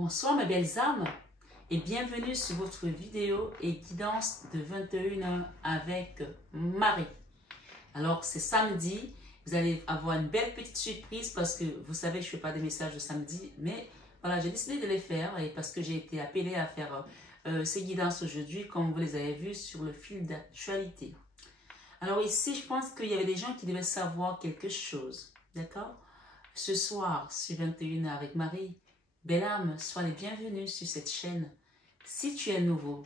Bonsoir mes belles âmes et bienvenue sur votre vidéo et guidance de 21h avec Marie. Alors c'est samedi, vous allez avoir une belle petite surprise parce que vous savez que je ne fais pas des messages de samedi, mais voilà, j'ai décidé de les faire et parce que j'ai été appelée à faire ces guidances aujourd'hui comme vous les avez vues sur le fil d'actualité. Alors ici, je pense qu'il y avait des gens qui devaient savoir quelque chose, d'accord? Ce soir, sur 21h avec Marie, belle âme, sois les bienvenus sur cette chaîne. Si tu es nouveau,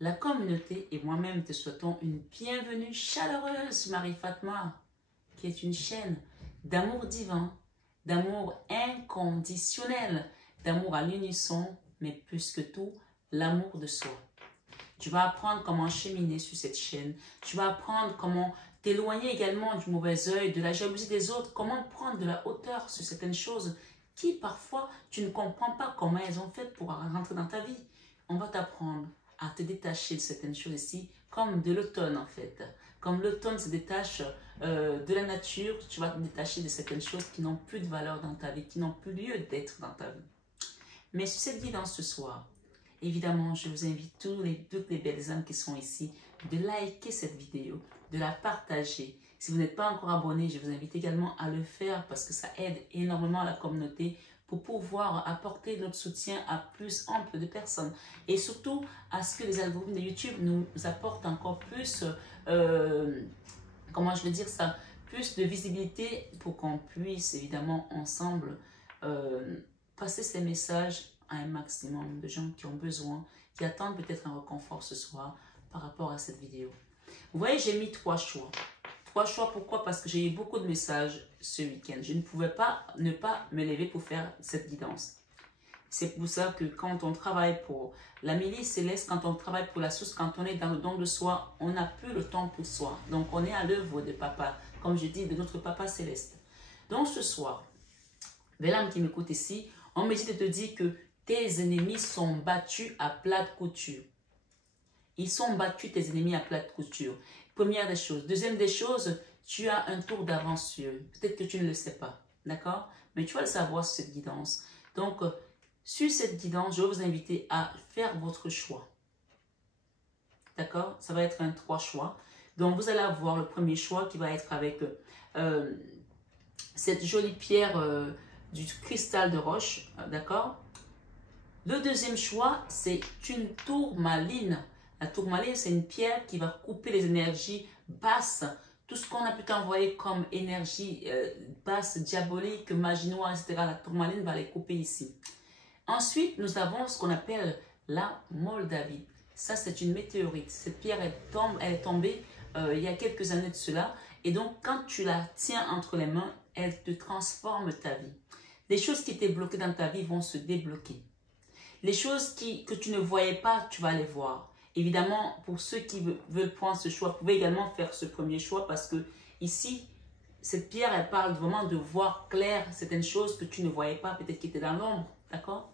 la communauté et moi-même te souhaitons une bienvenue chaleureuse, Marie Fatma, qui est une chaîne d'amour divin, d'amour inconditionnel, d'amour à l'unisson, mais plus que tout, l'amour de soi. Tu vas apprendre comment cheminer sur cette chaîne. Tu vas apprendre comment t'éloigner également du mauvais œil, de la jalousie des autres, comment prendre de la hauteur sur certaines choses qui parfois tu ne comprends pas comment elles ont fait pour rentrer dans ta vie. On va t'apprendre à te détacher de certaines choses ici, comme de l'automne en fait. Comme l'automne se détache de la nature, tu vas te détacher de certaines choses qui n'ont plus de valeur dans ta vie, qui n'ont plus lieu d'être dans ta vie. Mais sur cette guidance ce soir, évidemment, je vous invite toutes les belles âmes qui sont ici de liker cette vidéo, de la partager. Si vous n'êtes pas encore abonné, je vous invite également à le faire parce que ça aide énormément la communauté pour pouvoir apporter notre soutien à plus ample de personnes. Et surtout, à ce que les algorithmes de YouTube nous apportent encore plus, comment je veux dire ça, plus de visibilité pour qu'on puisse évidemment ensemble passer ces messages à un maximum de gens qui ont besoin, qui attendent peut-être un réconfort ce soir par rapport à cette vidéo. Vous voyez, j'ai mis 3 choix. 3 choix, pourquoi? Parce que j'ai eu beaucoup de messages ce week-end. Je ne pouvais pas ne pas me lever pour faire cette guidance. C'est pour ça que quand on travaille pour la milice céleste, quand on travaille pour la source, quand on est dans le don de soi, on n'a plus le temps pour soi. Donc on est à l'œuvre de papa, comme je dis, de notre papa céleste. Donc ce soir, belle âme qui m'écoute ici, on me dit de te dire que tes ennemis sont battus à plate couture. Ils sont battus, tes ennemis, à plate couture. Première des choses. Deuxième des choses, tu as un tour d'avance sur eux. Peut-être que tu ne le sais pas. D'accord? Mais tu vas le savoir sur cette guidance. Donc, sur cette guidance, je vais vous inviter à faire votre choix. D'accord? Ça va être un 3 choix. Donc, vous allez avoir le premier choix qui va être avec cette jolie pierre du cristal de roche. D'accord? Le deuxième choix, c'est une tourmaline. La tourmaline, c'est une pierre qui va couper les énergies basses. Tout ce qu'on a pu t'envoyer comme énergie basse, diabolique, magie noire, etc. La tourmaline va les couper ici. Ensuite, nous avons ce qu'on appelle la Moldavie. Ça, c'est une météorite. Cette pierre, elle est tombée il y a quelques années de cela. Et donc, quand tu la tiens entre les mains, elle te transforme ta vie. Les choses qui étaient bloquées dans ta vie vont se débloquer. Les choses que tu ne voyais pas, tu vas les voir. Évidemment, pour ceux qui veulent prendre ce choix, vous pouvez également faire ce premier choix parce que ici, cette pierre, elle parle vraiment de voir clair certaines choses que tu ne voyais pas, peut-être qui étaient dans l'ombre, d'accord?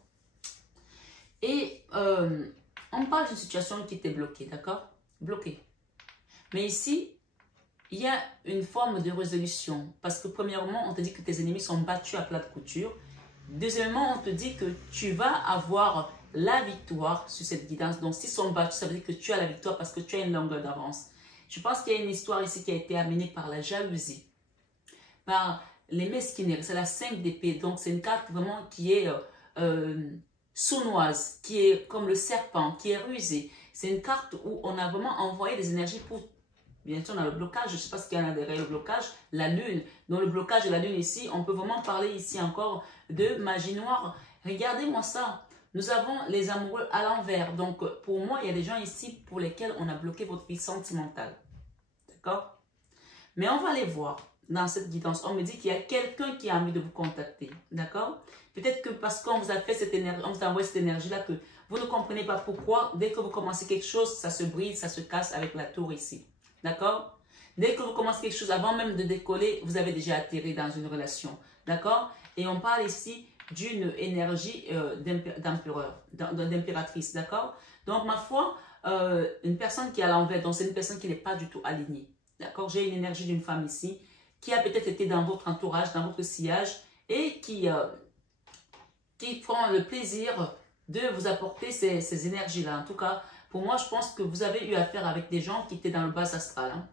Et on parle d'une situation qui était bloquée, d'accord? Bloquée. Mais ici, il y a une forme de résolution parce que premièrement, on te dit que tes ennemis sont battus à plate couture. Deuxièmement, on te dit que tu vas avoir la victoire sur cette guidance. Donc, s'ils sont battus, ça veut dire que tu as la victoire parce que tu as une longueur d'avance. Je pense qu'il y a une histoire ici qui a été amenée par la jalousie, par les mesquineries. C'est la 5 d'épée. Donc, c'est une carte vraiment qui est sournoise, qui est comme le serpent, qui est rusée. C'est une carte où on a vraiment envoyé des énergies pour... Bien sûr, on a le blocage, je ne sais pas ce qu'il y en a derrière le blocage, la lune. Dans le blocage de la lune ici, on peut vraiment parler ici encore de magie noire. Regardez-moi ça. Nous avons les amoureux à l'envers. Donc, pour moi, il y a des gens ici pour lesquels on a bloqué votre vie sentimentale. D'accord? Mais on va les voir dans cette guidance. On me dit qu'il y a quelqu'un qui a envie de vous contacter. D'accord? Peut-être que parce qu'on vous a fait cette énergie, on vous a envoyé cette énergie-là que vous ne comprenez pas pourquoi. Dès que vous commencez quelque chose, ça se brise, ça se casse avec la tour ici. D'accord? Dès que vous commencez quelque chose, avant même de décoller, vous avez déjà atterri dans une relation. D'accord? Et on parle ici d'une énergie d'empereur, d'impératrice. D'accord? Donc, ma foi, une personne qui est à l'envers, donc c'est une personne qui n'est pas du tout alignée. D'accord? J'ai une énergie d'une femme ici qui a peut-être été dans votre entourage, dans votre sillage et qui qui prend le plaisir de vous apporter ces énergies-là. En tout cas, pour moi, je pense que vous avez eu affaire avec des gens qui étaient dans le bas astral. Hein.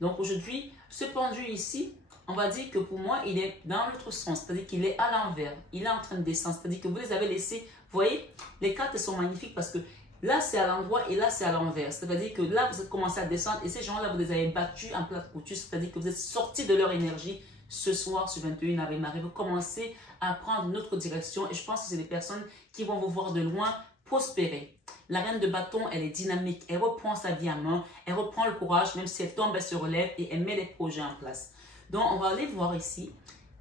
Donc aujourd'hui, ce pendu ici, on va dire que pour moi, il est dans l'autre sens, c'est-à-dire qu'il est à l'envers, il est en train de descendre, c'est-à-dire que vous les avez laissés, vous voyez, les cartes sont magnifiques parce que là, c'est à l'endroit et là, c'est à l'envers, c'est-à-dire que là, vous avez commencé à descendre et ces gens-là, vous les avez battus en plat de couture, c'est-à-dire que vous êtes sortis de leur énergie ce soir, sur 21 avril, Marie, vous commencez à prendre une autre direction et je pense que c'est des personnes qui vont vous voir de loin prospérer. La reine de bâton, elle est dynamique, elle reprend sa vie en main, elle reprend le courage, même si elle tombe, elle se relève et elle met les projets en place. Donc, on va aller voir ici,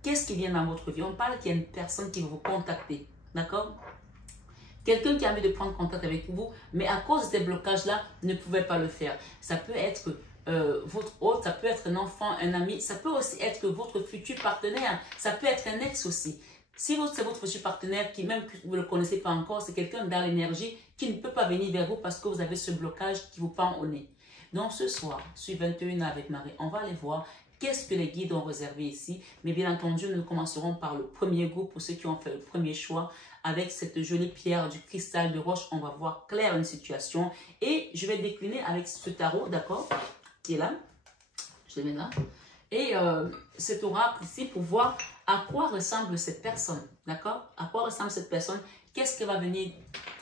qu'est-ce qui vient dans votre vie. On parle qu'il y a une personne qui va vous contacter, d'accord? Quelqu'un qui a envie de prendre contact avec vous, mais à cause de ces blocages-là, ne pouvait pas le faire. Ça peut être votre hôte, ça peut être un enfant, un ami, ça peut aussi être votre futur partenaire, ça peut être un ex aussi. Si c'est votre futur partenaire qui, même que vous ne le connaissez pas encore, c'est quelqu'un dans l'énergie qui ne peut pas venir vers vous parce que vous avez ce blocage qui vous pend au nez. Donc ce soir, sur 21 avec Marie, on va aller voir qu'est-ce que les guides ont réservé ici. Mais bien entendu, nous commencerons par le premier groupe pour ceux qui ont fait le premier choix. Avec cette jolie pierre du cristal de roche, on va voir clair une situation. Et je vais décliner avec ce tarot, d'accord, qui est là. Je le mets là. Et cet oracle ici pour voir à quoi ressemble cette personne, d'accord? À quoi ressemble cette personne? Qu'est-ce qui va venir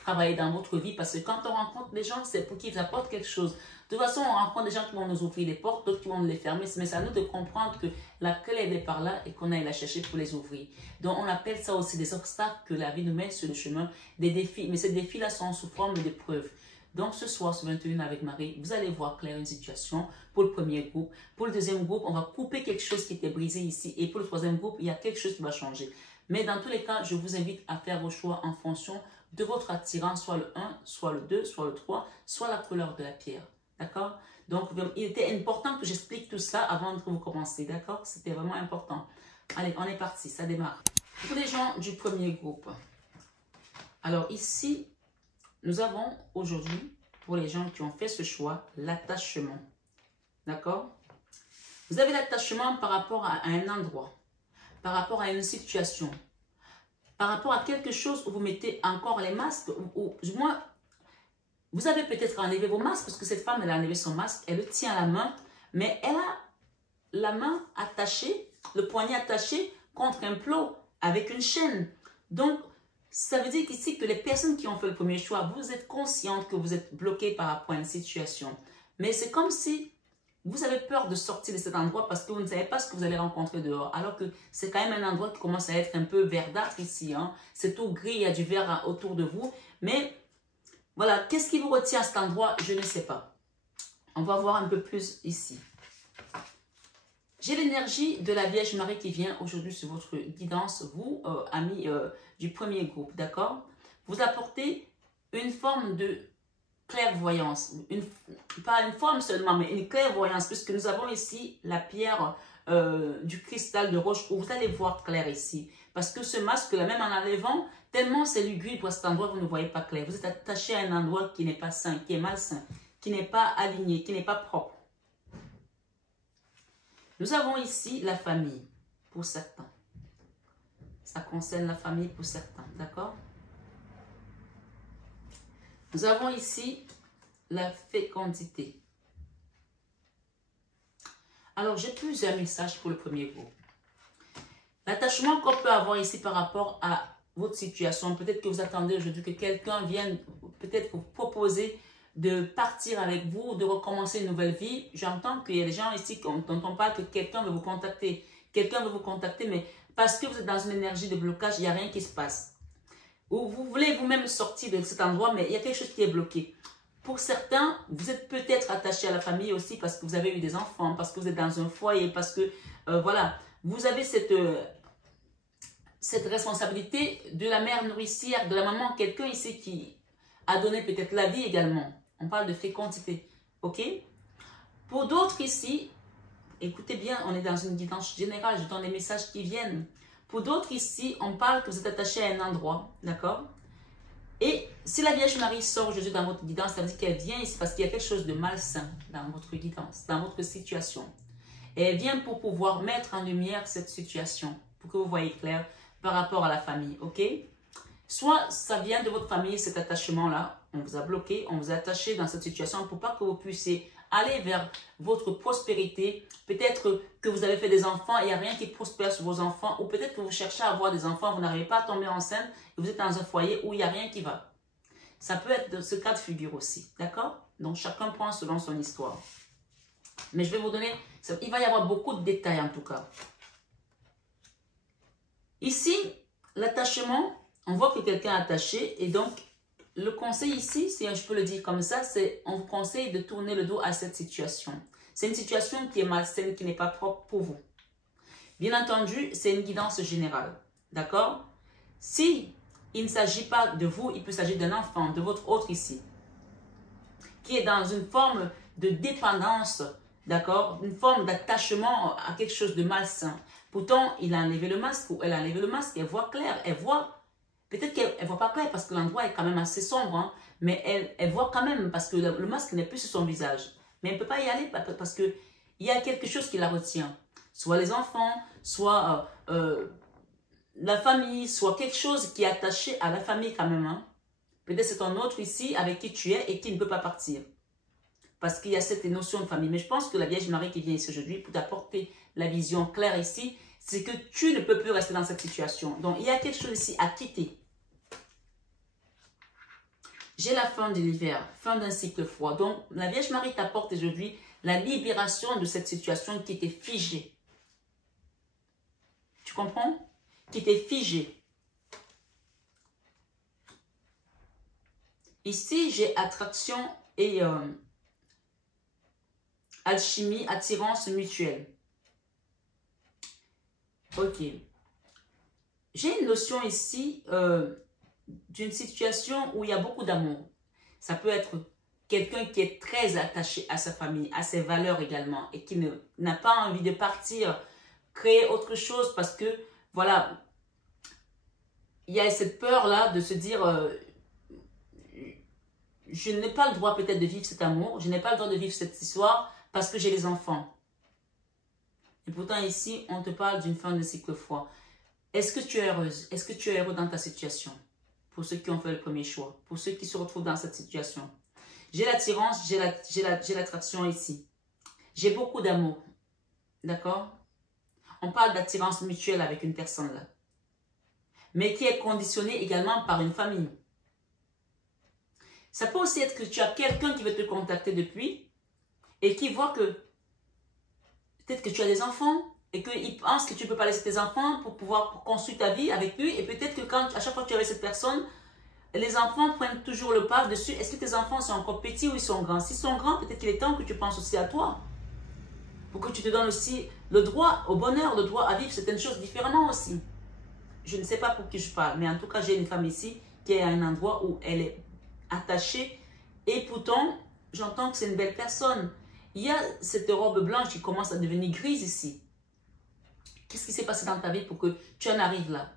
travailler dans votre vie? Parce que quand on rencontre des gens, c'est pour qu'ils apportent quelque chose. De toute façon, on rencontre des gens qui vont nous ouvrir des portes, d'autres qui vont nous les fermer. Mais c'est à nous de comprendre que la clé, elle est par là et qu'on aille la chercher pour les ouvrir. Donc, on appelle ça aussi des obstacles que la vie nous met sur le chemin, des défis. Mais ces défis-là sont sous forme d'épreuves. Donc, ce soir, sur 21 avec Marie, vous allez voir clair une situation pour le premier groupe. Pour le deuxième groupe, on va couper quelque chose qui était brisé ici. Et pour le troisième groupe, il y a quelque chose qui va changer. Mais dans tous les cas, je vous invite à faire vos choix en fonction de votre attirant, soit le 1, soit le 2, soit le 3, soit la couleur de la pierre. D'accord? Donc, il était important que j'explique tout ça avant que vous commenciez. D'accord? C'était vraiment important. Allez, on est parti. Ça démarre. Pour les gens du premier groupe. Alors, ici, nous avons aujourd'hui, pour les gens qui ont fait ce choix, l'attachement. D'accord? Vous avez l'attachement par rapport à un endroit, par rapport à une situation, par rapport à quelque chose où vous mettez encore les masques, ou du moins, vous avez peut-être enlevé vos masques, parce que cette femme, elle a enlevé son masque, elle le tient à la main, mais elle a la main attachée, le poignet attaché contre un plot avec une chaîne. Donc, ça veut dire qu'ici, que les personnes qui ont fait le premier choix, vous êtes conscientes que vous êtes bloqué par rapport à une situation. Mais c'est comme si vous avez peur de sortir de cet endroit parce que vous ne savez pas ce que vous allez rencontrer dehors. Alors que c'est quand même un endroit qui commence à être un peu verdâtre ici. Hein. C'est tout gris, il y a du vert autour de vous. Mais voilà, qu'est-ce qui vous retient à cet endroit? Je ne sais pas. On va voir un peu plus ici. J'ai l'énergie de la Vierge Marie qui vient aujourd'hui sur votre guidance, vous, amis du premier groupe, d'accord? Vous apportez une forme de clairvoyance, pas une forme seulement, mais une clairvoyance, puisque nous avons ici la pierre du cristal de roche, où vous allez voir clair ici. Parce que ce masque, là, même en enlevant, tellement c'est lugubre à cet endroit, vous ne voyez pas clair. Vous êtes attaché à un endroit qui n'est pas sain, qui est malsain, qui n'est pas aligné, qui n'est pas propre. Nous avons ici la famille, pour certains. Ça concerne la famille pour certains, d'accord? Nous avons ici la fécondité. Alors, j'ai plusieurs messages pour le premier groupe. L'attachement qu'on peut avoir ici par rapport à votre situation, peut-être que vous attendez aujourd'hui que quelqu'un vienne peut-être vous proposer de partir avec vous, de recommencer une nouvelle vie. J'entends qu'il y a des gens ici dont on parle que quelqu'un veut vous contacter. Quelqu'un veut vous contacter, mais parce que vous êtes dans une énergie de blocage, il n'y a rien qui se passe. Ou vous voulez vous-même sortir de cet endroit, mais il y a quelque chose qui est bloqué. Pour certains, vous êtes peut-être attaché à la famille aussi parce que vous avez eu des enfants, parce que vous êtes dans un foyer, parce que, voilà, vous avez cette responsabilité de la mère nourricière, de la maman, quelqu'un ici qui a donné peut-être la vie également. On parle de fécondité, ok? Pour d'autres ici, écoutez bien, on est dans une guidance générale, je donne les messages qui viennent. Pour d'autres ici, on parle que vous êtes attaché à un endroit, d'accord? Et si la Vierge Marie sort aujourd'hui dans votre guidance, ça veut dire qu'elle vient ici parce qu'il y a quelque chose de malsain dans votre guidance, dans votre situation. Et elle vient pour pouvoir mettre en lumière cette situation, pour que vous voyez clair par rapport à la famille, ok? Soit ça vient de votre famille, cet attachement-là, on vous a bloqué, on vous a attaché dans cette situation pour pas que vous puissiez aller vers votre prospérité. Peut-être que vous avez fait des enfants et il n'y a rien qui prospère sur vos enfants. Ou peut-être que vous cherchez à avoir des enfants, vous n'arrivez pas à tomber enceinte et vous êtes dans un foyer où il n'y a rien qui va. Ça peut être ce cas de figure aussi, d'accord? Donc chacun prend selon son histoire. Mais je vais vous donner, il va y avoir beaucoup de détails en tout cas. Ici, l'attachement, on voit que quelqu'un est attaché et donc le conseil ici, si je peux le dire comme ça, c'est on vous conseille de tourner le dos à cette situation. C'est une situation qui est malsaine, qui n'est pas propre pour vous. Bien entendu, c'est une guidance générale. D'accord? Si il ne s'agit pas de vous, il peut s'agir d'un enfant, de votre autre ici, qui est dans une forme de dépendance, d'accord? Une forme d'attachement à quelque chose de malsain. Pourtant, il a enlevé le masque ou elle a enlevé le masque, elle voit clair, elle voit. Peut-être qu'elle ne voit pas clair parce que l'endroit est quand même assez sombre, hein, mais elle voit quand même parce que le masque n'est plus sur son visage. Mais elle ne peut pas y aller parce qu'il y a quelque chose qui la retient. Soit les enfants, soit la famille, soit quelque chose qui est attaché à la famille quand même. Hein. Peut-être c'est un autre ici avec qui tu es et qui ne peut pas partir. Parce qu'il y a cette notion de famille. Mais je pense que la Vierge Marie qui vient ici aujourd'hui pour t'apporter la vision claire ici, c'est que tu ne peux plus rester dans cette situation. Donc il y a quelque chose ici à quitter. J'ai la fin de l'hiver, fin d'un cycle froid. Donc, la Vierge Marie t'apporte aujourd'hui la libération de cette situation qui était figée. Tu comprends? Qui était figée. Ici, j'ai attraction et alchimie, attirance mutuelle. Ok. J'ai une notion ici d'une situation où il y a beaucoup d'amour. Ça peut être quelqu'un qui est très attaché à sa famille, à ses valeurs également, et qui n'a pas envie de partir, créer autre chose parce que, voilà, il y a cette peur-là de se dire, je n'ai pas le droit peut-être de vivre cet amour, je n'ai pas le droit de vivre cette histoire parce que j'ai des enfants. Et pourtant ici, on te parle d'une fin de cycle froid. Est-ce que tu es heureuse? Est-ce que tu es heureux dans ta situation? Pour ceux qui ont fait le premier choix, pour ceux qui se retrouvent dans cette situation. J'ai l'attirance, j'ai l'attraction ici. J'ai beaucoup d'amour. D'accord? On parle d'attirance mutuelle avec une personne là. Mais qui est conditionnée également par une famille. Ça peut aussi être que tu as quelqu'un qui veut te contacter depuis et qui voit que peut-être que tu as des enfants et qu'il pense que tu ne peux pas laisser tes enfants pour pouvoir construire ta vie avec lui. Et peut-être que à chaque fois que tu es avec cette personne, les enfants prennent toujours le pas dessus. Est-ce que tes enfants sont encore petits ou ils sont grands? S'ils sont grands, peut-être qu'il est temps que tu penses aussi à toi. Pour que tu te donnes aussi le droit au bonheur, le droit à vivre certaines choses différemment aussi. Je ne sais pas pour qui je parle, mais en tout cas, j'ai une femme ici qui est à un endroit où elle est attachée. Et pourtant, j'entends que c'est une belle personne. Il y a cette robe blanche qui commence à devenir grise ici. Qu'est-ce qui s'est passé dans ta vie pour que tu en arrives là?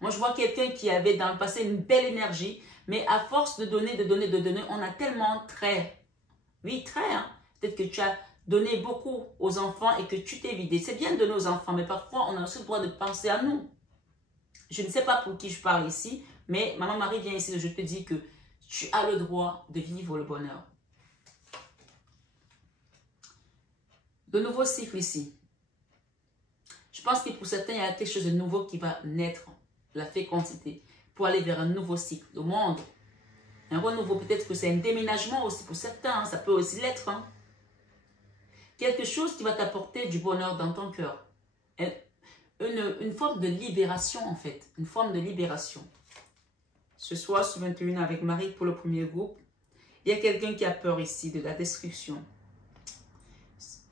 Moi, je vois quelqu'un qui avait dans le passé une belle énergie, mais à force de donner, on a tellement oui, hein. Peut-être que tu as donné beaucoup aux enfants et que tu t'es vidé. C'est bien de donner aux enfants, mais parfois, on a aussi le droit de penser à nous. Je ne sais pas pour qui je parle ici, mais Maman Marie vient ici, je te dis que tu as le droit de vivre le bonheur. De nouveaux cycles ici. Je pense que pour certains, il y a quelque chose de nouveau qui va naître, la fécondité, pour aller vers un nouveau cycle, le monde. Un renouveau, peut-être que c'est un déménagement aussi pour certains, hein, ça peut aussi l'être. Hein. Quelque chose qui va t'apporter du bonheur dans ton cœur. Une forme de libération en fait, une forme de libération. Ce soir, sur 21 avec Marie pour le premier groupe, il y a quelqu'un qui a peur ici de la destruction.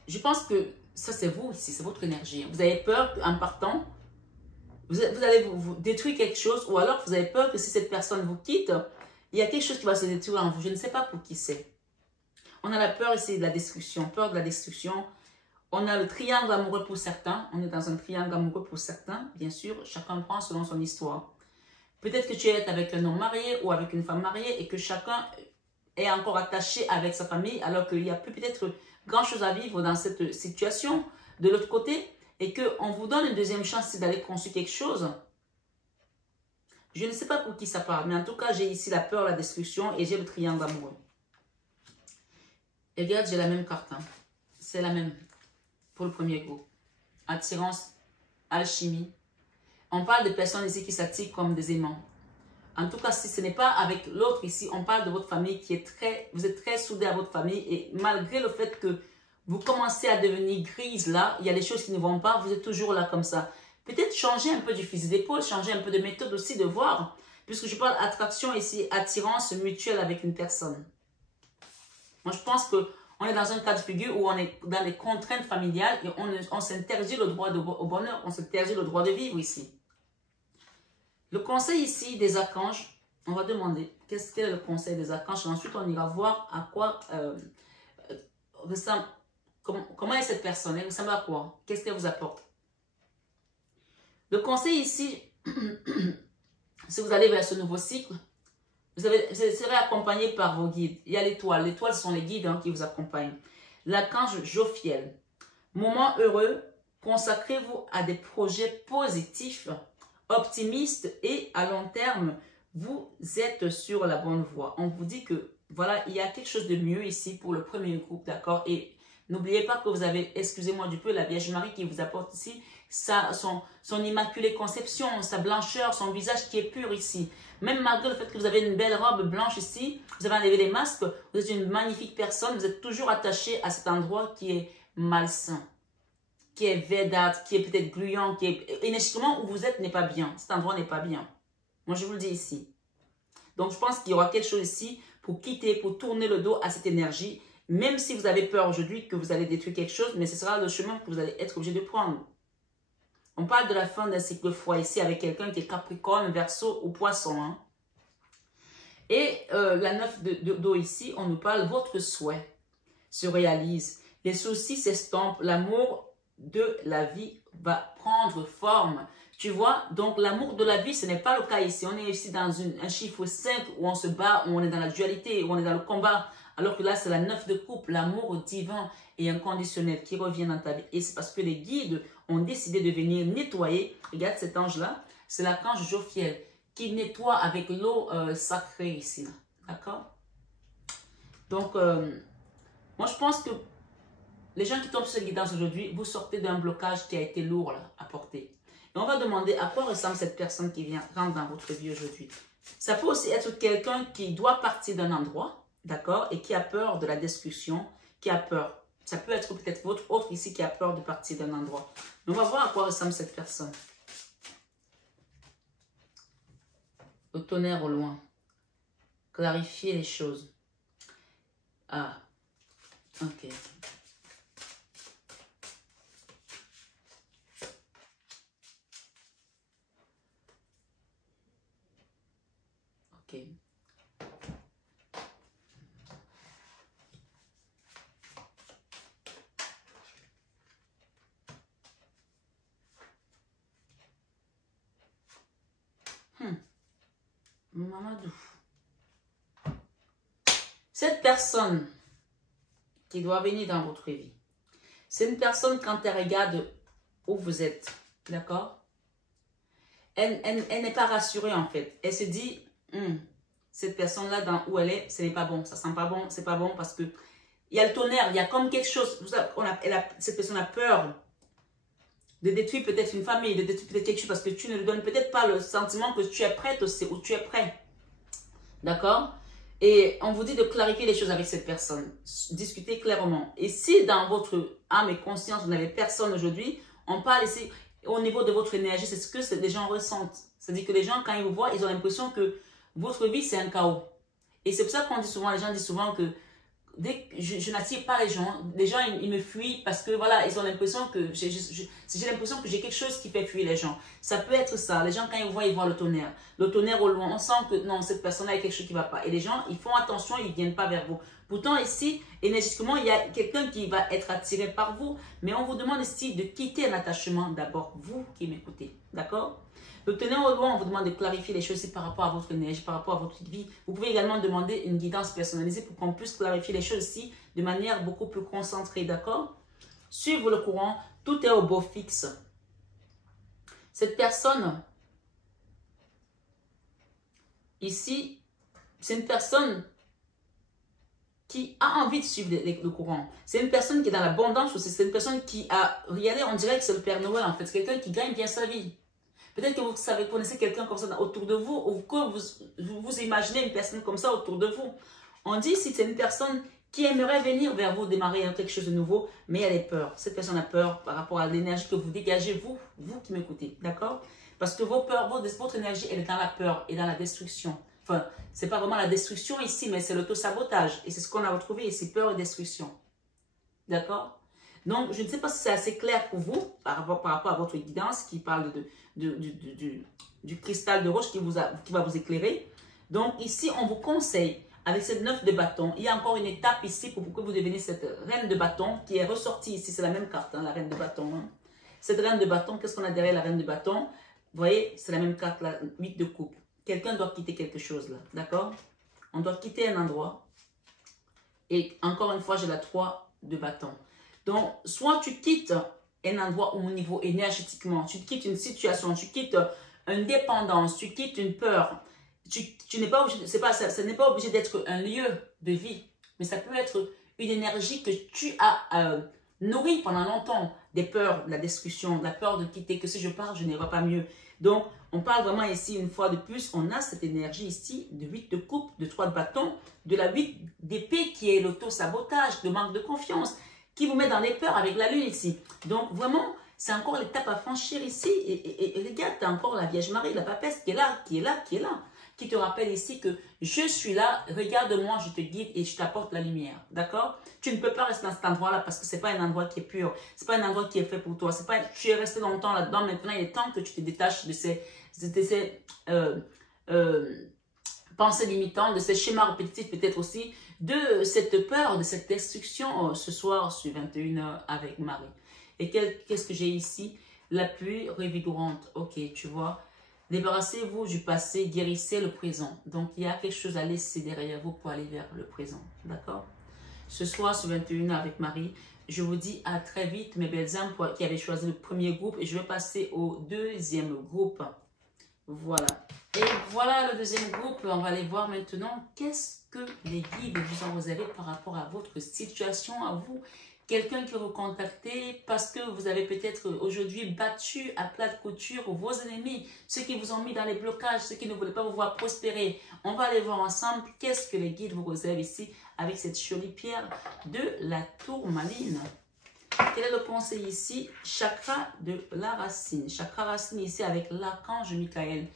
Je pense que ça c'est vous aussi, c'est votre énergie. Vous avez peur qu'en partant, vous allez vous détruire quelque chose ou alors vous avez peur que si cette personne vous quitte, il y a quelque chose qui va se détruire en vous. Je ne sais pas pour qui c'est. On a la peur ici de la destruction, peur de la destruction. On a le triangle amoureux pour certains. On est dans un triangle amoureux pour certains. Bien sûr, chacun prend selon son histoire. Peut-être que tu es avec un homme marié ou avec une femme mariée et que chacun est encore attaché avec sa famille alors qu'il n'y a plus peut-être grand-chose à vivre dans cette situation. De l'autre côté, et qu'on vous donne une deuxième chance d'aller construire quelque chose. Je ne sais pas pour qui ça parle, mais en tout cas, j'ai ici la peur, la destruction et j'ai le triangle amoureux. Et regarde, j'ai la même carte. Hein. C'est la même pour le premier groupe. Attirance, alchimie. On parle de personnes ici qui s'attirent comme des aimants. En tout cas, si ce n'est pas avec l'autre ici, on parle de votre famille qui est très... Vous êtes très soudés à votre famille et malgré le fait que vous commencez à devenir grise là, il y a des choses qui ne vont pas, vous êtes toujours là comme ça. Peut-être changer un peu du fusil d'épaule, changer un peu de méthode aussi, de voir. Puisque je parle attraction ici, attirance mutuelle avec une personne. Moi, je pense qu'on est dans un cas de figure où on est dans des contraintes familiales et on s'interdit le droit au bonheur, on s'interdit le droit de vivre ici. Le conseil ici des archanges, on va demander qu'est-ce qu'est le conseil des archanges et ensuite on ira voir à quoi ressemble, comment est cette personne, elle ressemble à quoi, qu'est-ce qu'elle vous apporte. Le conseil ici, si vous allez vers ce nouveau cycle, vous serez accompagné par vos guides. Il y a l'étoile. L'étoile, ce sont les guides qui vous accompagnent. L'archange Jophiel. Moment heureux, consacrez-vous à des projets positifs, optimistes et à long terme, vous êtes sur la bonne voie. On vous dit que, voilà, il y a quelque chose de mieux ici pour le premier groupe, d'accord? Et n'oubliez pas que vous avez, excusez-moi du peu, la Vierge Marie qui vous apporte ici son immaculée conception, sa blancheur, son visage qui est pur ici. Même malgré le fait que vous avez une belle robe blanche ici, vous avez enlevé les masques, vous êtes une magnifique personne, vous êtes toujours attaché à cet endroit qui est malsain, qui est verdâtre, qui est peut-être gluant, qui est énergétiquement où vous êtes n'est pas bien. Cet endroit n'est pas bien. Moi, je vous le dis ici. Donc, je pense qu'il y aura quelque chose ici pour quitter, pour tourner le dos à cette énergie, même si vous avez peur aujourd'hui que vous allez détruire quelque chose, mais ce sera le chemin que vous allez être obligé de prendre. On parle de la fin d'un cycle de foi ici avec quelqu'un qui est Capricorne, Verseau ou Poisson. Hein. Et la 9 d'eau ici, on nous parle votre souhait se réalise. Les soucis s'estompent. L'amour de la vie va prendre forme. Tu vois, donc l'amour de la vie, ce n'est pas le cas ici. On est ici dans un chiffre 5 où on se bat, où on est dans la dualité, où on est dans le combat. Alors que là, c'est la 9 de coupe, l'amour divin et inconditionnel qui revient dans ta vie. Et c'est parce que les guides ont décidé de venir nettoyer. Regarde cet ange-là, c'est l'archange Jophiel qui nettoie avec l'eau sacrée ici. D'accord? Donc, moi je pense que les gens qui tombent sur cette guidance aujourd'hui, vous sortez d'un blocage qui a été lourd là, à porter. Et on va demander à quoi ressemble cette personne qui rentre dans votre vie aujourd'hui. Ça peut aussi être quelqu'un qui doit partir d'un endroit, d'accord, et qui a peur de la discussion, qui a peur. Ça peut être peut-être votre autre ici qui a peur de partir d'un endroit. Mais on va voir à quoi ressemble cette personne. Le tonnerre au loin. Clarifier les choses. Ah, ok. Ok. Mamadou. Cette personne qui doit venir dans votre vie, c'est une personne quand elle regarde où vous êtes, d'accord? Elle n'est pas rassurée en fait. Elle se dit, cette personne-là, dans où elle est, ce n'est pas bon, ça sent pas bon, c'est pas bon parce que il y a le tonnerre, il y a comme quelque chose, cette personne a peur de détruire peut-être une famille, de détruire peut-être quelque chose parce que tu ne lui donnes peut-être pas le sentiment que tu es prête aussi, ou tu es prêt. D'accord? Et on vous dit de clarifier les choses avec cette personne. Discutez clairement. Et si dans votre âme et conscience, vous n'avez personne aujourd'hui, on parle ici au niveau de votre énergie, c'est ce que les gens ressentent. C'est-à-dire que les gens, quand ils vous voient, ils ont l'impression que votre vie, c'est un chaos. Et c'est pour ça qu'on dit souvent, les gens disent souvent que dès que je n'attire pas les gens ils me fuient parce que voilà, ils ont l'impression que j'ai l'impression que j'ai quelque chose qui fait fuir les gens. Ça peut être ça. Les gens, quand ils voient le tonnerre. Le tonnerre au loin, on sent que non, cette personne-là, il y a quelque chose qui ne va pas. Et les gens, ils font attention, ils ne viennent pas vers vous. Pourtant, ici, énergétiquement, il y a quelqu'un qui va être attiré par vous. Mais on vous demande ici de quitter un attachement d'abord, vous qui m'écoutez. D'accord? Le tonnerre au loin, on vous demande de clarifier les choses par rapport à votre énergie, par rapport à votre vie. Vous pouvez également demander une guidance personnalisée pour qu'on puisse clarifier les choses ici de manière beaucoup plus concentrée, d'accord? Suivre le courant, tout est au beau fixe. Cette personne, ici, c'est une personne qui a envie de suivre le courant. C'est une personne qui est dans l'abondance aussi. C'est une personne qui a... Regardez, on dirait que c'est le Père Noël en fait. C'est quelqu'un qui gagne bien sa vie. Peut-être que vous connaissez quelqu'un comme ça autour de vous ou que vous imaginez une personne comme ça autour de vous. On dit si c'est une personne qui aimerait venir vers vous, démarrer quelque chose de nouveau, mais elle a peur. Cette personne a peur par rapport à l'énergie que vous dégagez, vous qui m'écoutez, d'accord? Parce que vos peurs, votre énergie, elle est dans la peur et dans la destruction. Enfin, ce n'est pas vraiment la destruction ici, mais c'est l'auto-sabotage. Et c'est ce qu'on a retrouvé ici, peur et destruction. D'accord? Donc, je ne sais pas si c'est assez clair pour vous par rapport à votre guidance qui parle du cristal de roche qui va vous éclairer. Donc, ici, on vous conseille, avec cette 9 de bâton, il y a encore une étape ici pour que vous deveniez cette reine de bâton qui est ressortie ici. C'est la même carte, hein, la reine de bâton. Hein. Cette reine de bâton, qu'est-ce qu'on a derrière la reine de bâton? Vous voyez, c'est la même carte, la 8 de coupe. Quelqu'un doit quitter quelque chose là, d'accord? On doit quitter un endroit. Et encore une fois, j'ai la 3 de bâton. Donc, soit tu quittes un endroit au niveau énergétiquement, tu quittes une situation, tu quittes une dépendance, tu quittes une peur. Tu n'es pas obligé, ce n'est pas obligé d'être un lieu de vie, mais ça peut être une énergie que tu as nourrie pendant longtemps, des peurs, de la destruction, de la peur de quitter, que si je pars, je n'irai pas mieux. Donc, on parle vraiment ici, une fois de plus, on a cette énergie ici de 8 de coupe, de 3 de bâton, de la 8 d'épée qui est l'auto-sabotage, le manque de confiance, qui vous met dans les peurs avec la lune ici. Donc, vraiment, c'est encore l'étape à franchir ici. Et regarde, tu as encore la Vierge Marie, la papesse qui est là, qui est là, qui est là, qui te rappelle ici que je suis là, regarde-moi, je te guide et je t'apporte la lumière. D'accord? Tu ne peux pas rester dans cet endroit-là parce que ce n'est pas un endroit qui est pur. Ce n'est pas un endroit qui est fait pour toi. Tu es resté longtemps là-dedans. Maintenant, il est temps que tu te détaches de ces pensées limitantes, de ces schémas répétitifs peut-être aussi, de cette peur, de cette destruction ce soir sur 21h avec Marie. Et qu'est-ce que j'ai ici? La pluie revigorante. Ok, tu vois. Débarrassez-vous du passé, guérissez le présent. Donc, il y a quelque chose à laisser derrière vous pour aller vers le présent. D'accord? Ce soir, sur 21h avec Marie, je vous dis à très vite, mes belles âmes qui avaient choisi le premier groupe. Et je vais passer au deuxième groupe. Voilà. Et voilà le deuxième groupe. On va aller voir maintenant qu'est-ce que les guides vous ont réservé par rapport à votre situation, à vous. Quelqu'un qui vous contacter parce que vous avez peut-être aujourd'hui battu à plate couture vos ennemis, ceux qui vous ont mis dans les blocages, ceux qui ne voulaient pas vous voir prospérer. On va aller voir ensemble qu'est-ce que les guides vous réservent ici avec cette jolie pierre de la tourmaline. Quel est le conseil ici? Chakra de la racine. Chakra racine ici avec l'archange Michael.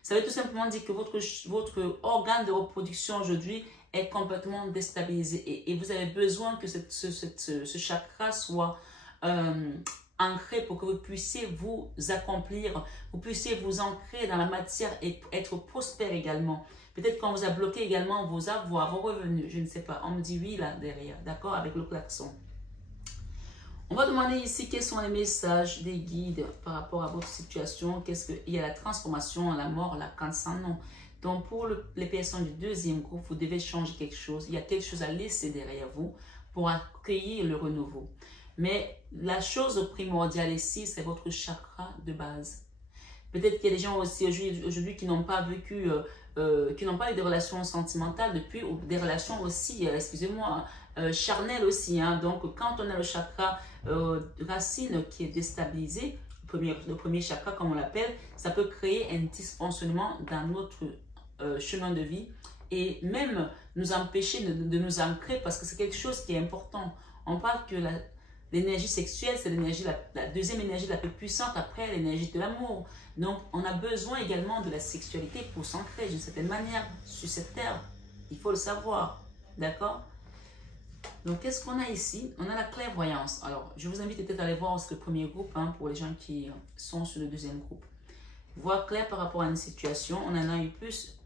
Ça veut tout simplement dire que votre organe de reproduction aujourd'hui est complètement déstabilisé et vous avez besoin que ce chakra soit ancré pour que vous puissiez vous accomplir, vous puissiez vous ancrer dans la matière et être prospère également. Peut-être qu'on vous a bloqué également vos avoirs, vos revenus, je ne sais pas. On me dit oui là derrière, d'accord, avec le klaxon. On va demander ici quels sont les messages des guides par rapport à votre situation. Qu'est-ce qu'il y a la transformation, la mort, la cancer, non. Donc, pour les personnes du deuxième groupe, vous devez changer quelque chose. Il y a quelque chose à laisser derrière vous pour accueillir le renouveau. Mais la chose primordiale ici, c'est votre chakra de base. Peut-être qu'il y a des gens aussi aujourd'hui qui n'ont pas vécu, qui n'ont pas eu de relations sentimentales depuis, ou des relations aussi, excusez-moi, charnelles aussi. Hein. Donc, quand on a le chakra racine qui est déstabilisé, le premier chakra, comme on l'appelle, ça peut créer un dysfonctionnement dans notre chemin de vie et même nous empêcher de nous ancrer parce que c'est quelque chose qui est important. On parle que l'énergie sexuelle, c'est la deuxième énergie la plus puissante après l'énergie de l'amour. Donc, on a besoin également de la sexualité pour s'ancrer d'une certaine manière sur cette terre. Il faut le savoir. D'accord? Donc, qu'est-ce qu'on a ici? On a la clairvoyance. Alors, je vous invite peut-être à aller voir le premier groupe hein, pour les gens qui sont sur le deuxième groupe. Voir clair par rapport à une situation. On en a eu plus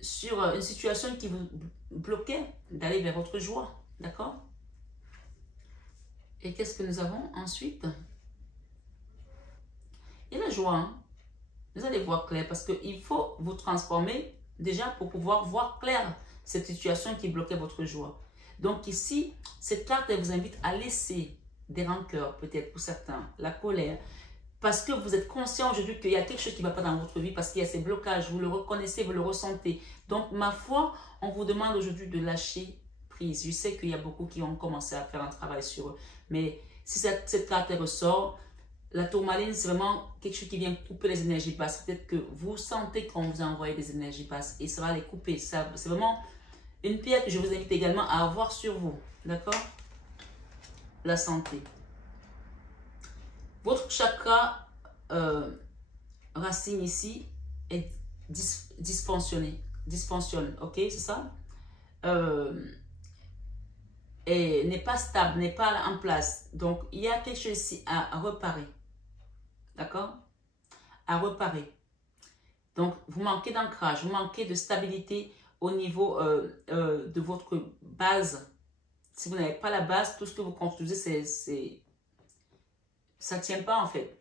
sur une situation qui vous bloquait d'aller vers votre joie. D'accord? Et qu'est-ce que nous avons ensuite? Et la joie. Hein? Vous allez voir clair parce qu'il faut vous transformer déjà pour pouvoir voir clair cette situation qui bloquait votre joie. Donc ici, cette carte, elle vous invite à laisser des rancœurs, peut-être pour certains, la colère. parce que vous êtes conscient aujourd'hui qu'il y a quelque chose qui ne va pas dans votre vie, parce qu'il y a ces blocages, vous le reconnaissez, vous le ressentez. Donc, ma foi, on vous demande aujourd'hui de lâcher prise. Je sais qu'il y a beaucoup qui ont commencé à faire un travail sur eux, mais si cette carte ressort, la tourmaline, c'est vraiment quelque chose qui vient couper les énergies basses. Peut-être que vous sentez qu'on vous a envoyé des énergies basses et ça va les couper. C'est vraiment une pierre que je vous invite également à avoir sur vous. D'accord? La santé. Votre chakra racine ici est dysfonctionné. Dysfonctionne, ok? C'est ça? Et n'est pas stable, n'est pas en place. Donc, il y a quelque chose ici à reparer. D'accord? À reparer. Donc, vous manquez d'ancrage, vous manquez de stabilité au niveau de votre base. Si vous n'avez pas la base, tout ce que vous construisez, ça ne tient pas en fait.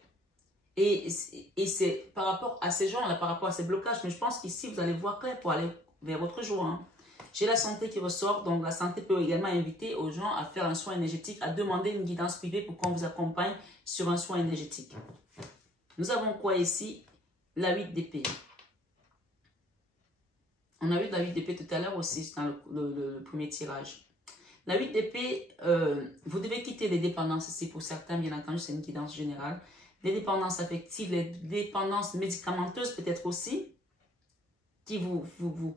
Et c'est par rapport à ces gens-là, par rapport à ces blocages. Mais je pense qu'ici, vous allez voir clair pour aller vers votre joie. Hein. J'ai la santé qui ressort. Donc, la santé peut également inviter aux gens à faire un soin énergétique, à demander une guidance privée pour qu'on vous accompagne sur un soin énergétique. Nous avons quoi ici? La 8 d'épée. On a eu la 8 d'épée tout à l'heure aussi dans le premier tirage. La 8 d'épée, vous devez quitter les dépendances ici. Pour certains, bien entendu, c'est une guidance générale. Les dépendances affectives, les dépendances médicamenteuses peut-être aussi, qui vous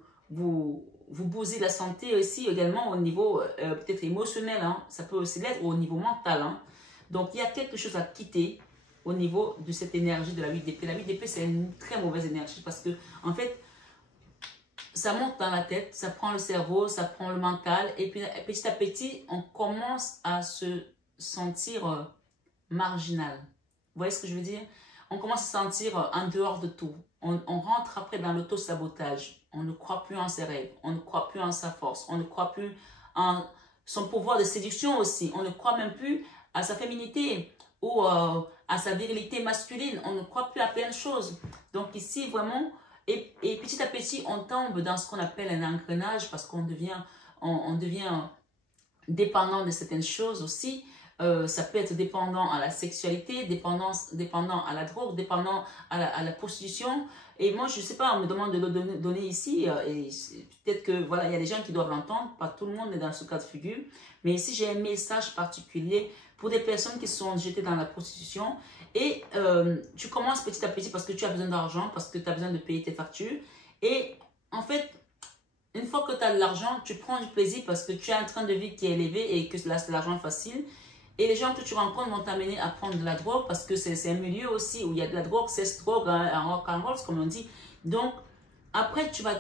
bousillent la santé aussi également au niveau peut-être émotionnel. Hein. Ça peut aussi l'être au niveau mental. Hein. Donc, il y a quelque chose à quitter au niveau de cette énergie de la 8 d'épée. La 8 d'épée, c'est une très mauvaise énergie parce que, en fait, ça monte dans la tête, ça prend le cerveau, ça prend le mental. Et puis, petit à petit, on commence à se sentir marginal. Vous voyez ce que je veux dire? On commence à se sentir en dehors de tout. On rentre après dans l'auto-sabotage. On ne croit plus en ses rêves. On ne croit plus en sa force. On ne croit plus en son pouvoir de séduction aussi. On ne croit même plus à sa féminité ou à sa virilité masculine. On ne croit plus à plein de choses. Donc ici, vraiment, et petit à petit, on tombe dans ce qu'on appelle un engrenage parce qu'on devient, on devient dépendant de certaines choses aussi. Ça peut être dépendant à la sexualité, dépendant à la drogue, dépendant à la prostitution. Et moi, je ne sais pas, on me demande de le donner ici. Et peut-être que, voilà, il y a des gens qui doivent l'entendre. Pas tout le monde est dans ce cas de figure. Mais ici, j'ai un message particulier pour des personnes qui sont jetées dans la prostitution. Et tu commences petit à petit parce que tu as besoin d'argent, parce que tu as besoin de payer tes factures. Et en fait, une fois que tu as de l'argent, tu prends du plaisir parce que tu as un train de vie qui est élevé et que là, c'est l'argent facile. Et les gens que tu rencontres vont t'amener à prendre de la drogue parce que c'est un milieu aussi où il y a de la drogue, c'est drogue, un rock and roll, comme on dit. Donc, après, tu vas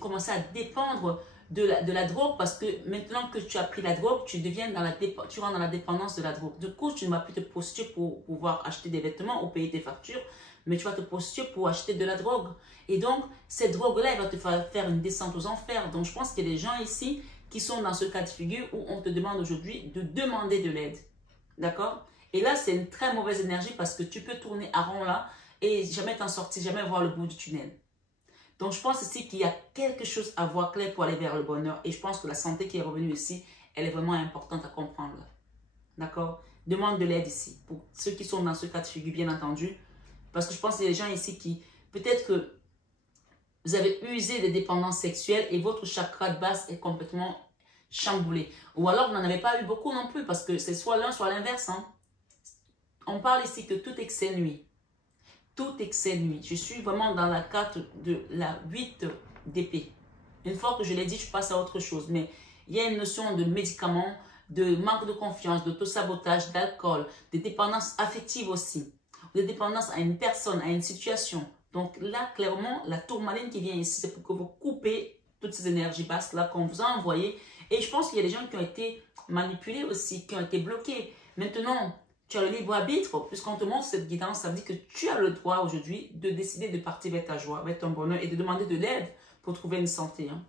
commencer à dépendre de la drogue parce que maintenant que tu as pris la drogue, tu rentres dans la dépendance de la drogue. Du coup, tu ne vas plus te prostituer pour pouvoir acheter des vêtements ou payer tes factures, mais tu vas te prostituer pour acheter de la drogue. Et donc, cette drogue-là, elle va te faire une descente aux enfers. Donc, je pense qu'il y a des gens ici qui sont dans ce cas de figure où on te demande aujourd'hui de demander de l'aide. D'accord? Et là, c'est une très mauvaise énergie parce que tu peux tourner à rond là et jamais t'en sortir, jamais voir le bout du tunnel. Donc, je pense ici qu'il y a quelque chose à voir clair pour aller vers le bonheur. Et je pense que la santé qui est revenue ici, elle est vraiment importante à comprendre. D'accord? Demande de l'aide ici. Pour ceux qui sont dans ce cas de figure, bien entendu. Parce que je pense qu'il y a des gens ici qui, peut-être que vous avez usé des dépendances sexuelles et votre chakra de base est complètement chamboulé. Ou alors, vous n'en avez pas eu beaucoup non plus parce que c'est soit l'un, soit l'inverse. Hein. On parle ici que tout excès nuit. Tout excès nuit. Je suis vraiment dans la carte de la 8 d'épée. Une fois que je l'ai dit, je passe à autre chose. Mais il y a une notion de médicaments, de manque de confiance, d'auto-sabotage, d'alcool, de dépendance affective aussi. De dépendance à une personne, à une situation. Donc là, clairement, la tourmaline qui vient ici, c'est pour que vous coupez toutes ces énergies basses là qu'on vous a envoyées. Et je pense qu'il y a des gens qui ont été manipulés aussi, qui ont été bloqués. Maintenant, tu as le libre arbitre, puisqu'on te montre cette guidance, ça veut dire que tu as le droit aujourd'hui de décider de partir vers ta joie, vers ton bonheur et de demander de l'aide pour trouver une santé. Hein.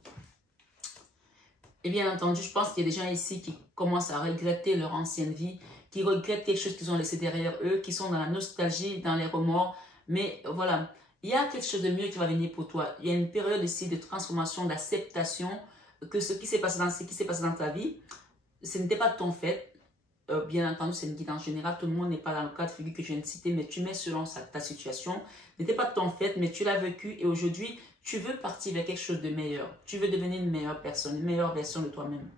Et bien entendu, je pense qu'il y a des gens ici qui commencent à regretter leur ancienne vie, qui regrettent quelque chose qu'ils ont laissé derrière eux, qui sont dans la nostalgie, dans les remords. Mais voilà, il y a quelque chose de mieux qui va venir pour toi. Il y a une période ici de transformation, d'acceptation, que ce qui s'est passé dans ta vie, ce n'était pas de ton fait. bien entendu, c'est une guidance générale. Tout le monde n'est pas dans le cas de figure que je viens de citer, mais tu mets selon ta situation. N'était pas de ton fait, mais tu l'as vécu et aujourd'hui, tu veux partir vers quelque chose de meilleur. Tu veux devenir une meilleure personne, une meilleure version de toi-même.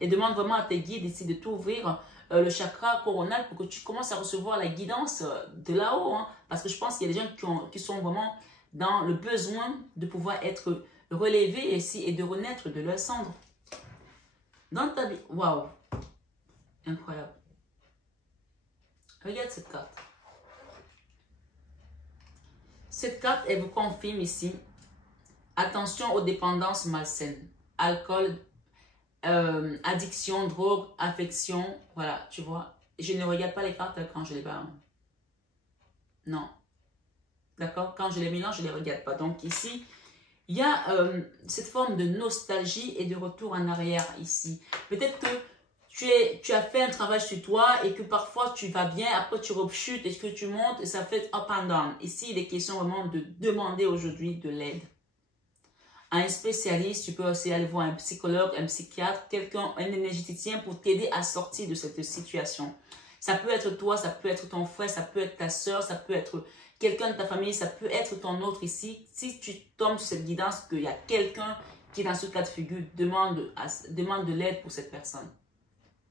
Et demande vraiment à tes guides ici de t'ouvrir le chakra coronal pour que tu commences à recevoir la guidance de là-haut. Hein. Parce que je pense qu'il y a des gens qui sont vraiment dans le besoin de pouvoir être relevés ici et de renaître de leur cendre. Dans ta vie, waouh, incroyable. Regarde cette carte. Cette carte, elle vous confirme ici, attention aux dépendances malsaines, alcool, addiction, drogue, affection, voilà, tu vois. Je ne regarde pas les cartes quand je les barre. Non. D'accord? Quand je les mélange, je ne les regarde pas. Donc ici, il y a cette forme de nostalgie et de retour en arrière ici. Peut-être que tu as fait un travail sur toi et que parfois tu vas bien, après tu rechutes et que tu montes et ça fait up and down. Ici, il est question vraiment de demander aujourd'hui de l'aide. Un spécialiste, tu peux aussi aller voir un psychologue, un psychiatre, quelqu'un, un énergéticien pour t'aider à sortir de cette situation. Ça peut être toi, ça peut être ton frère, ça peut être ta soeur, ça peut être quelqu'un de ta famille, ça peut être ton autre ici. Si tu tombes sur cette guidance, qu'il y a quelqu'un qui est dans ce cas de figure, demande de l'aide pour cette personne.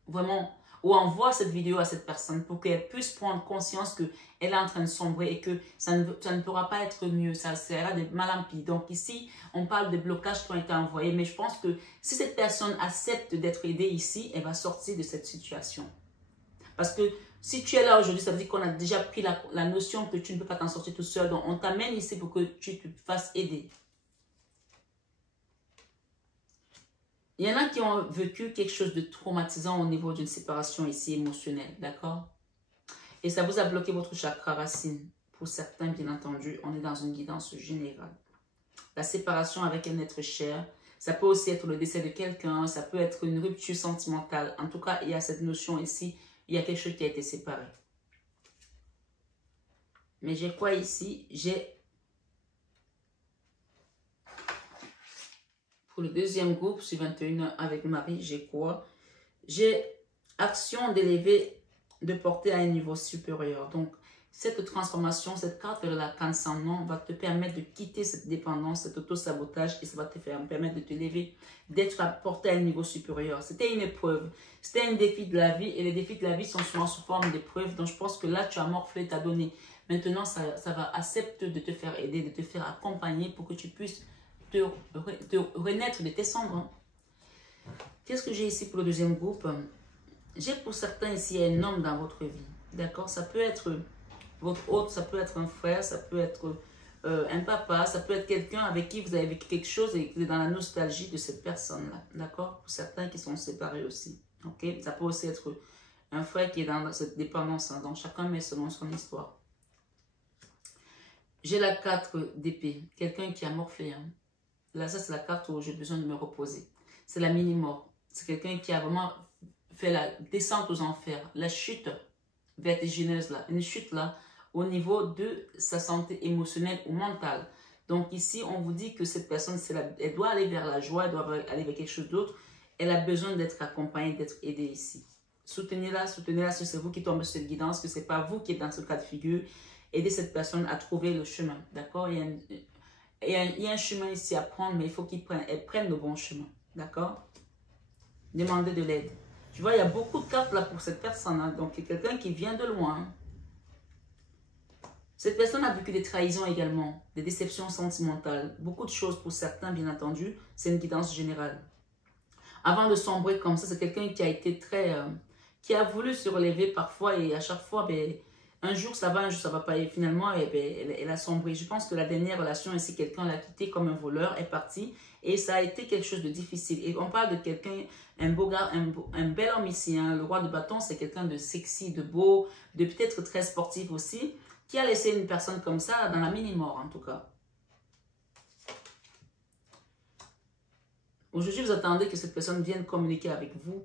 Vraiment. Ou envoie cette vidéo à cette personne pour qu'elle puisse prendre conscience qu'elle est en train de sombrer et que ça ne pourra pas être mieux. Ça sera de mal en pis. Donc ici, on parle de blocages qui ont été envoyés. Mais je pense que si cette personne accepte d'être aidée ici, elle va sortir de cette situation. Parce que si tu es là aujourd'hui, ça veut dire qu'on a déjà pris la notion que tu ne peux pas t'en sortir tout seul. Donc on t'amène ici pour que tu te fasses aider. Il y en a qui ont vécu quelque chose de traumatisant au niveau d'une séparation ici émotionnelle, d'accord? Et ça vous a bloqué votre chakra racine. Pour certains, bien entendu, on est dans une guidance générale. La séparation avec un être cher, ça peut aussi être le décès de quelqu'un, ça peut être une rupture sentimentale. En tout cas, il y a cette notion ici, il y a quelque chose qui a été séparé. Mais j'ai quoi ici? J'ai... Pour le deuxième groupe, sur 21 avec Marie, j'ai quoi? J'ai action d'élever, de porter à un niveau supérieur. Donc, cette transformation, cette carte de la canne sans nom va te permettre de quitter cette dépendance, cet auto-sabotage et ça va te permettre de te lever, d'être porté à un niveau supérieur. C'était une épreuve, c'était un défi de la vie et les défis de la vie sont souvent sous forme d'épreuves. Donc, je pense que là, tu as morflé, tu as donné. Maintenant, ça va accepter de te faire aider, de te faire accompagner pour que tu puisses te renaître de tes cendres. Qu'est-ce que j'ai ici pour le deuxième groupe? J'ai pour certains ici un homme dans votre vie. D'accord? Ça peut être votre hôte, ça peut être un frère, ça peut être un papa, ça peut être quelqu'un avec qui vous avez vécu quelque chose et vous êtes dans la nostalgie de cette personne-là. D'accord? Pour certains qui sont séparés aussi. Ok? Ça peut aussi être un frère qui est dans cette dépendance. Hein, donc chacun met selon son histoire. J'ai la 4 d'épée. Quelqu'un qui a morflé. Hein. Là, ça, c'est la carte où j'ai besoin de me reposer. C'est la mini-mort. C'est quelqu'un qui a vraiment fait la descente aux enfers. La chute vertigineuse, là. Une chute, là, au niveau de sa santé émotionnelle ou mentale. Donc, ici, on vous dit que cette personne, elle doit aller vers la joie, elle doit aller vers quelque chose d'autre. Elle a besoin d'être accompagnée, d'être aidée ici. Soutenez-la, soutenez-la si c'est vous qui tombez sur cette guidance, que ce n'est pas vous qui êtes dans ce cas de figure. Aidez cette personne à trouver le chemin. D'accord? Il y a un chemin ici à prendre, mais il faut qu'elle prenne le bon chemin. D'accord? Demandez de l'aide. Tu vois, il y a beaucoup de cartes là pour cette personne. Hein. Donc, il y a quelqu'un qui vient de loin. Cette personne a vécu des trahisons également, des déceptions sentimentales. Beaucoup de choses pour certains, bien entendu. C'est une guidance générale. Avant de sombrer comme ça, c'est quelqu'un qui a été qui a voulu se relever parfois et à chaque fois, un jour ça va, un jour ça va pas. Et finalement, elle a sombré. Je pense que la dernière relation, ainsi quelqu'un l'a quitté comme un voleur, est parti. Et ça a été quelque chose de difficile. Et on parle de quelqu'un, un beau gars, un bel homme ici. Hein. Le roi de bâton, c'est quelqu'un de sexy, de beau, de peut-être très sportif aussi, qui a laissé une personne comme ça dans la mini-mort en tout cas. Aujourd'hui, vous attendez que cette personne vienne communiquer avec vous.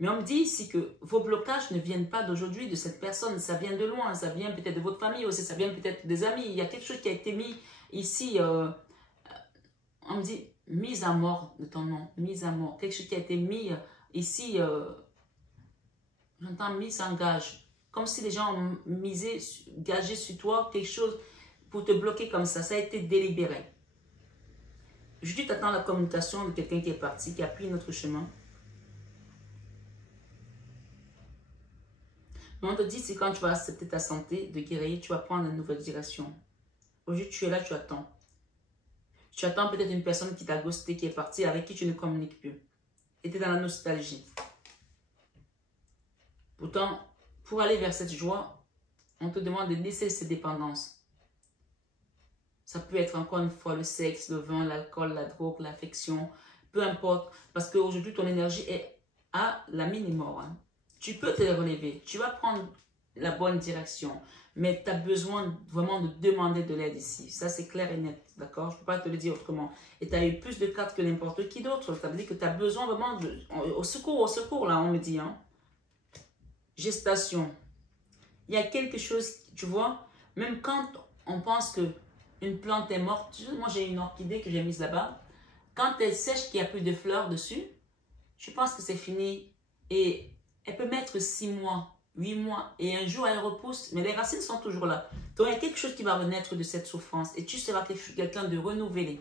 Mais on me dit ici que vos blocages ne viennent pas d'aujourd'hui, de cette personne. Ça vient de loin, ça vient peut-être de votre famille aussi, ça vient peut-être des amis. Il y a quelque chose qui a été mis ici, on me dit, mise à mort de ton nom, mise à mort. Quelque chose qui a été mis ici, J'entends mise en gage. Comme si les gens ont misé, gagé sur toi quelque chose pour te bloquer comme ça. Ça a été délibéré. Juste t'attends la communication de quelqu'un qui est parti, qui a pris notre chemin. Mais on te dit, c'est quand tu vas accepter ta santé de guérir, tu vas prendre une nouvelle direction. Aujourd'hui, tu es là, tu attends. Tu attends peut-être une personne qui t'a ghosté, qui est partie, avec qui tu ne communiques plus. Et tu es dans la nostalgie. Pourtant, pour aller vers cette joie, on te demande de laisser ces dépendances. Ça peut être encore une fois le sexe, le vin, l'alcool, la drogue, l'affection, peu importe. Parce qu'aujourd'hui, ton énergie est à la mini-mort. Hein. Tu peux te relever, tu vas prendre la bonne direction. Mais tu as besoin vraiment de demander de l'aide ici. Ça, c'est clair et net, d'accord? Je ne peux pas te le dire autrement. Et tu as eu plus de cartes que n'importe qui d'autre. Ça veut dire que tu as besoin vraiment de... Au secours, là, on me dit. Hein. Gestation. Il y a quelque chose, tu vois, même quand on pense que une plante est morte, moi j'ai une orchidée que j'ai mise là-bas, quand elle sèche, qu'il n'y a plus de fleurs dessus, je pense que c'est fini. Et elle peut mettre 6 mois, 8 mois, et un jour elle repousse, mais les racines sont toujours là. Donc il y a quelque chose qui va renaître de cette souffrance, et tu seras quelqu'un de renouvelé.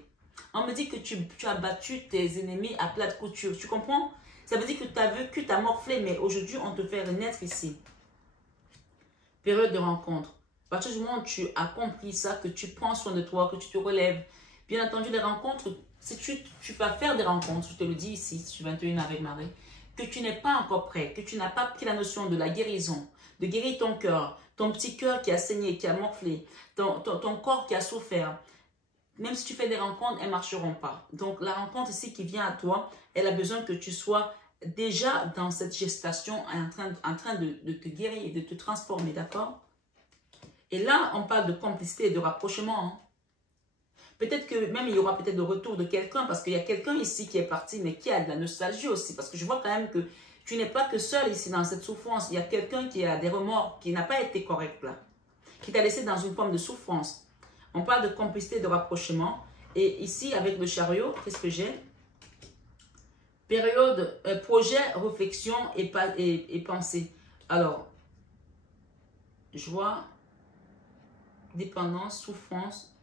On me dit que tu as battu tes ennemis à plat de couture, tu comprends? Ça veut dire que tu as vécu, tu as morflé, mais aujourd'hui on te fait renaître ici. Période de rencontre. À partir du moment où tu as compris ça, que tu prends soin de toi, que tu te relèves, bien entendu, les rencontres, si tu vas faire des rencontres, je te le dis ici, je suis 21 avec Marie, que tu n'es pas encore prêt, que tu n'as pas pris la notion de la guérison, de guérir ton cœur, ton petit cœur qui a saigné, qui a morflé, ton corps qui a souffert. Même si tu fais des rencontres, elles ne marcheront pas. Donc, la rencontre ici qui vient à toi, elle a besoin que tu sois déjà dans cette gestation en train de te guérir et de te transformer, d'accord? Et là, on parle de complicité et de rapprochement. Hein. Peut-être que même il y aura peut-être de retour de quelqu'un, parce qu'il y a quelqu'un ici qui est parti, mais qui a de la nostalgie aussi. Parce que je vois quand même que tu n'es pas que seul ici dans cette souffrance. Il y a quelqu'un qui a des remords, qui n'a pas été correct là, qui t'a laissé dans une forme de souffrance. On parle de complicité et de rapprochement. Et ici, avec le chariot, qu'est-ce que j'ai? Période, projet, réflexion et pensée. Alors, joie, dépendance, souffrance.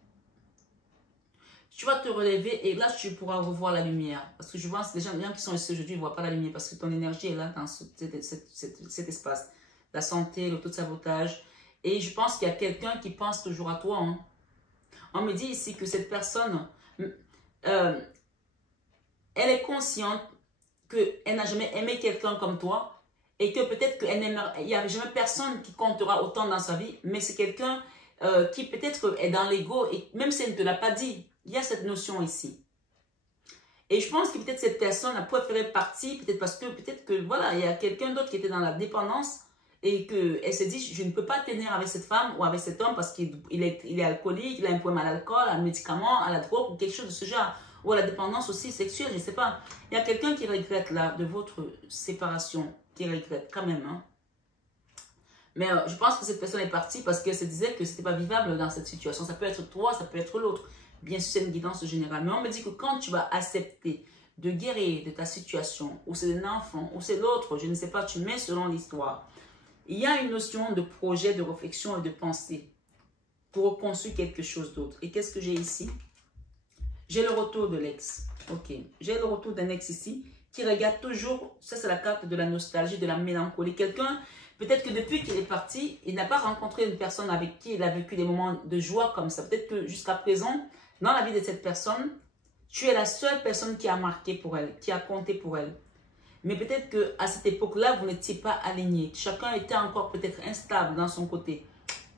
Tu vas te relever et là, tu pourras revoir la lumière. Parce que je vois les gens qui sont ici aujourd'hui ne voient pas la lumière parce que ton énergie est là dans cet espace. La santé, l'auto-sabotage. Et je pense qu'il y a quelqu'un qui pense toujours à toi. Hein. On me dit ici que cette personne, elle est consciente qu'elle n'a jamais aimé quelqu'un comme toi et que peut-être qu'il n'y a jamais personne qui comptera autant dans sa vie, mais c'est quelqu'un qui peut-être est dans l'ego et même si elle ne te l'a pas dit, il y a cette notion ici. Et je pense que peut-être cette personne a préféré partir, peut-être parce que peut-être que voilà, il y a quelqu'un d'autre qui était dans la dépendance et qu'elle s'est dit, je ne peux pas tenir avec cette femme ou avec cet homme parce qu'il est alcoolique, il a un problème à l'alcool, à un médicament, à la drogue ou quelque chose de ce genre. Ou à la dépendance aussi sexuelle, je ne sais pas. Il y a quelqu'un qui regrette là de votre séparation, qui regrette quand même. Hein. Mais je pense que cette personne est partie parce qu'elle se disait que ce n'était pas vivable dans cette situation. Ça peut être toi, ça peut être l'autre. Bien sûr, c'est une guidance générale. Mais on me dit que quand tu vas accepter de guérir de ta situation, ou c'est un enfant, ou c'est l'autre, je ne sais pas, tu mets selon l'histoire. Il y a une notion de projet, de réflexion et de pensée pour reconstruire quelque chose d'autre. Et qu'est-ce que j'ai ici? J'ai le retour de l'ex. Ok. J'ai le retour d'un ex ici qui regarde toujours. Ça, c'est la carte de la nostalgie, de la mélancolie. Quelqu'un, peut-être que depuis qu'il est parti, il n'a pas rencontré une personne avec qui il a vécu des moments de joie comme ça. Peut-être que jusqu'à présent, dans la vie de cette personne, tu es la seule personne qui a marqué pour elle, qui a compté pour elle. Mais peut-être qu'à cette époque-là, vous n'étiez pas alignés. Chacun était encore peut-être instable dans son côté.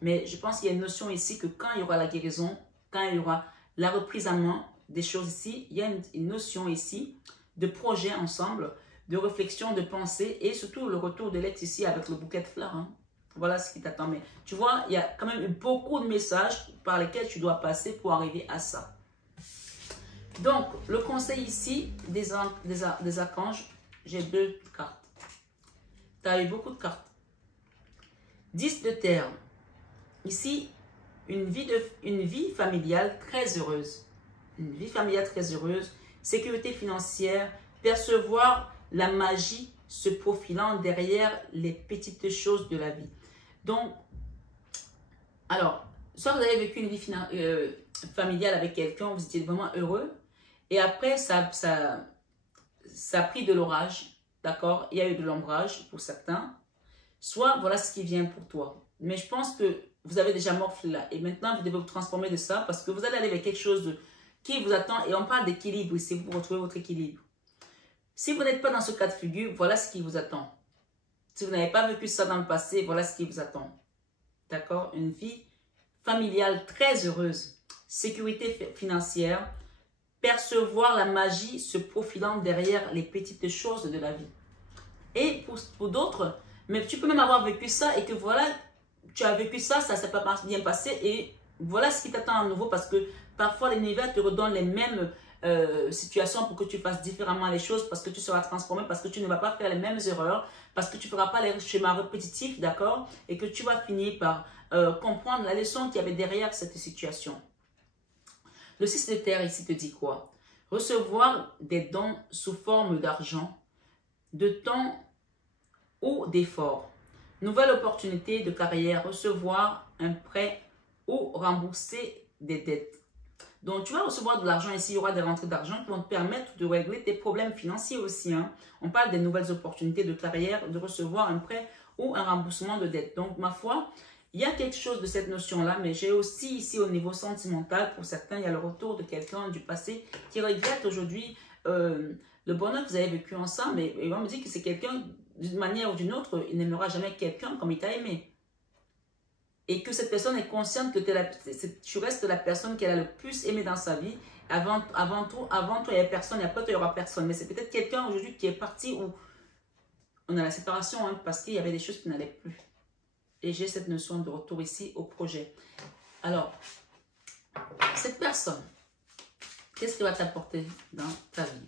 Mais je pense qu'il y a une notion ici que quand il y aura la guérison, quand il y aura la reprise en main, des choses ici, il y a une notion ici de projet ensemble, de réflexion, de pensée et surtout le retour de l'ex ici avec le bouquet de fleurs. Hein. Voilà ce qui t'attend. Mais tu vois, il y a quand même beaucoup de messages par lesquels tu dois passer pour arriver à ça. Donc, le conseil ici des archanges, j'ai 2 cartes. Tu as eu beaucoup de cartes. 10 de terre. Ici, une vie familiale très heureuse. Une vie familiale très heureuse, sécurité financière, percevoir la magie se profilant derrière les petites choses de la vie. Donc, alors, soit vous avez vécu une vie familiale avec quelqu'un, vous étiez vraiment heureux, et après, ça a pris de l'orage, d'accord? Il y a eu de l'ombrage pour certains. Soit, voilà ce qui vient pour toi. Mais je pense que vous avez déjà morflé là. Et maintenant, vous devez vous transformer de ça parce que vous allez aller vers quelque chose qui vous attend. Et on parle d'équilibre ici, vous retrouvez votre équilibre. Si vous n'êtes pas dans ce cas de figure, voilà ce qui vous attend. Si vous n'avez pas vécu ça dans le passé, voilà ce qui vous attend. D'accord? Une vie familiale très heureuse. Sécurité financière. Percevoir la magie se profilant derrière les petites choses de la vie. Et pour d'autres, mais tu peux même avoir vécu ça et que voilà, tu as vécu ça, ça ne s'est pas bien passé et voilà ce qui t'attend à nouveau parce que parfois l'univers te redonne les mêmes situations pour que tu fasses différemment les choses parce que tu seras transformé, parce que tu ne vas pas faire les mêmes erreurs, parce que tu ne feras pas les schémas répétitifs, d'accord? Et que tu vas finir par comprendre la leçon qu'il y avait derrière cette situation. Le 6 de terre ici te dit quoi? Recevoir des dons sous forme d'argent, de temps ou d'effort. Nouvelle opportunité de carrière, recevoir un prêt ou rembourser des dettes. Donc, tu vas recevoir de l'argent ici, il y aura des rentrées d'argent qui vont te permettre de régler tes problèmes financiers aussi. Hein. On parle des nouvelles opportunités de carrière, de recevoir un prêt ou un remboursement de dettes. Donc, ma foi, il y a quelque chose de cette notion-là, mais j'ai aussi ici au niveau sentimental, pour certains, il y a le retour de quelqu'un du passé qui regrette aujourd'hui le bonheur que vous avez vécu ensemble. Mais il va me dire que c'est quelqu'un, d'une manière ou d'une autre, il n'aimera jamais quelqu'un comme il t'a aimé. Et que cette personne est consciente que tu restes la personne qu'elle a le plus aimé dans sa vie. Avant toi, il n'y a personne, et après toi, il n'y aura personne. Mais c'est peut-être quelqu'un aujourd'hui qui est parti où on a la séparation, hein, parce qu'il y avait des choses qui n'allaient plus. Et j'ai cette notion de retour ici au projet. Alors, cette personne, qu'est-ce qu'elle va t'apporter dans ta vie?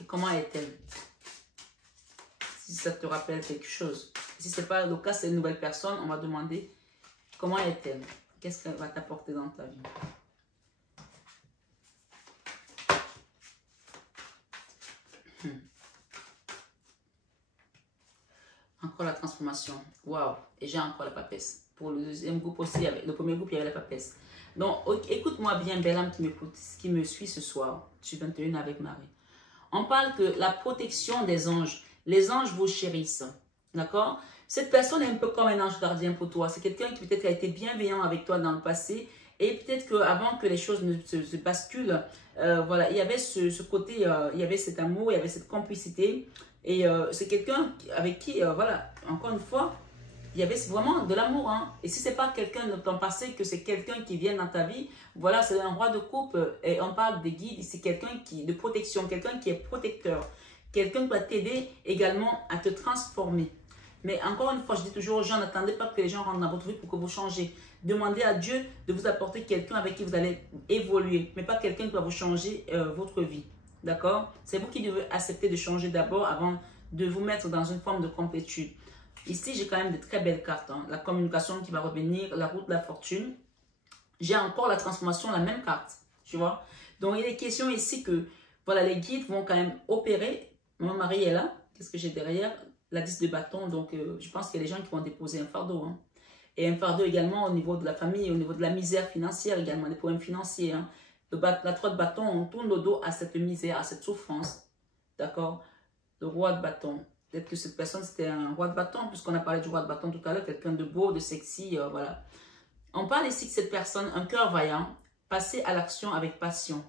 Et comment est-elle? Si ça te rappelle quelque chose. Si ce n'est pas le cas, c'est une nouvelle personne, on va demander comment est-elle? Qu'est-ce qu'elle va t'apporter dans ta vie? Encore la transformation. Waouh! Et j'ai encore la papesse. Pour le deuxième groupe aussi, le premier groupe, il y avait la papesse. Donc, écoute-moi bien, belle âme qui me suit ce soir. Je suis 21 avec Marie. On parle que la protection des anges. Les anges vous chérissent. D'accord? Cette personne est un peu comme un ange gardien pour toi. C'est quelqu'un qui peut-être a été bienveillant avec toi dans le passé. Et peut-être qu'avant que les choses ne se basculent, voilà, il y avait ce côté, il y avait cet amour, il y avait cette complicité. Et c'est quelqu'un avec qui, voilà, encore une fois, il y avait vraiment de l'amour. Hein. Et si ce n'est pas quelqu'un de ton passé, que c'est quelqu'un qui vient dans ta vie, voilà, c'est un roi de coupe. Et on parle de guide, c'est quelqu'un de protection, quelqu'un qui est protecteur. Quelqu'un qui va t'aider également à te transformer. Mais encore une fois, je dis toujours aux gens, n'attendez pas que les gens rentrent dans votre vie pour que vous changez. Demandez à Dieu de vous apporter quelqu'un avec qui vous allez évoluer, mais pas quelqu'un qui va vous changer votre vie. D'accord? C'est vous qui devez accepter de changer d'abord avant de vous mettre dans une forme de complétude. Ici, j'ai quand même de très belles cartes. Hein. La communication qui va revenir, la route de la fortune. J'ai encore la transformation, la même carte. Tu vois? Donc, il est question ici que voilà, les guides vont quand même opérer. Mon mari est là. Qu'est-ce que j'ai derrière? La 10 de bâton. Donc, je pense qu'il y a des gens qui vont déposer un fardeau. Hein. Et un fardeau également au niveau de la famille, au niveau de la misère financière également, des problèmes financiers. Hein. La 3 de bâton, on tourne le dos à cette misère, à cette souffrance. D'accord? Le roi de bâton. Peut-être que cette personne, c'était un roi de bâton, puisqu'on a parlé du roi de bâton tout à l'heure, quelqu'un de beau, de sexy, voilà. On parle ici de cette personne, un cœur vaillant, passer à l'action avec passion.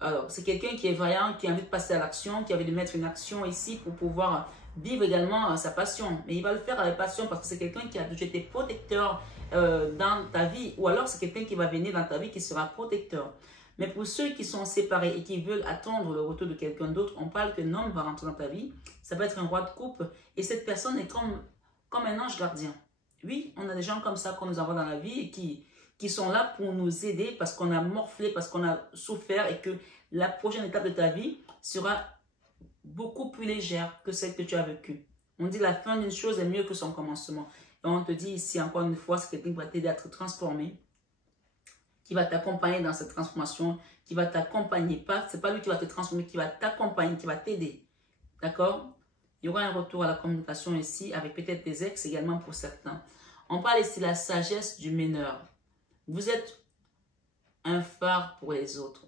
Alors, c'est quelqu'un qui est vaillant, qui a envie de passer à l'action, qui a envie de mettre une action ici pour pouvoir vivre également sa passion. Mais il va le faire avec passion parce que c'est quelqu'un qui a déjà été protecteur dans ta vie. Ou alors, c'est quelqu'un qui va venir dans ta vie qui sera protecteur. Mais pour ceux qui sont séparés et qui veulent attendre le retour de quelqu'un d'autre, on parle qu'un homme va rentrer dans ta vie. Ça peut être un roi de coupe. Et cette personne est comme un ange gardien. Oui, on a des gens comme ça qu'on nous envoie dans la vie et qui sont là pour nous aider parce qu'on a morflé, parce qu'on a souffert et que la prochaine étape de ta vie sera beaucoup plus légère que celle que tu as vécue. On dit la fin d'une chose est mieux que son commencement. Et on te dit ici encore une fois, c'est quelqu'un qui va t'aider à être transformé, qui va t'accompagner dans cette transformation, qui va t'accompagner. Ce n'est pas lui qui va te transformer, qui va t'accompagner, qui va t'aider. D'accord? Il y aura un retour à la communication ici, avec peut-être des ex également pour certains. On parle ici de la sagesse du meneur. Vous êtes un phare pour les autres.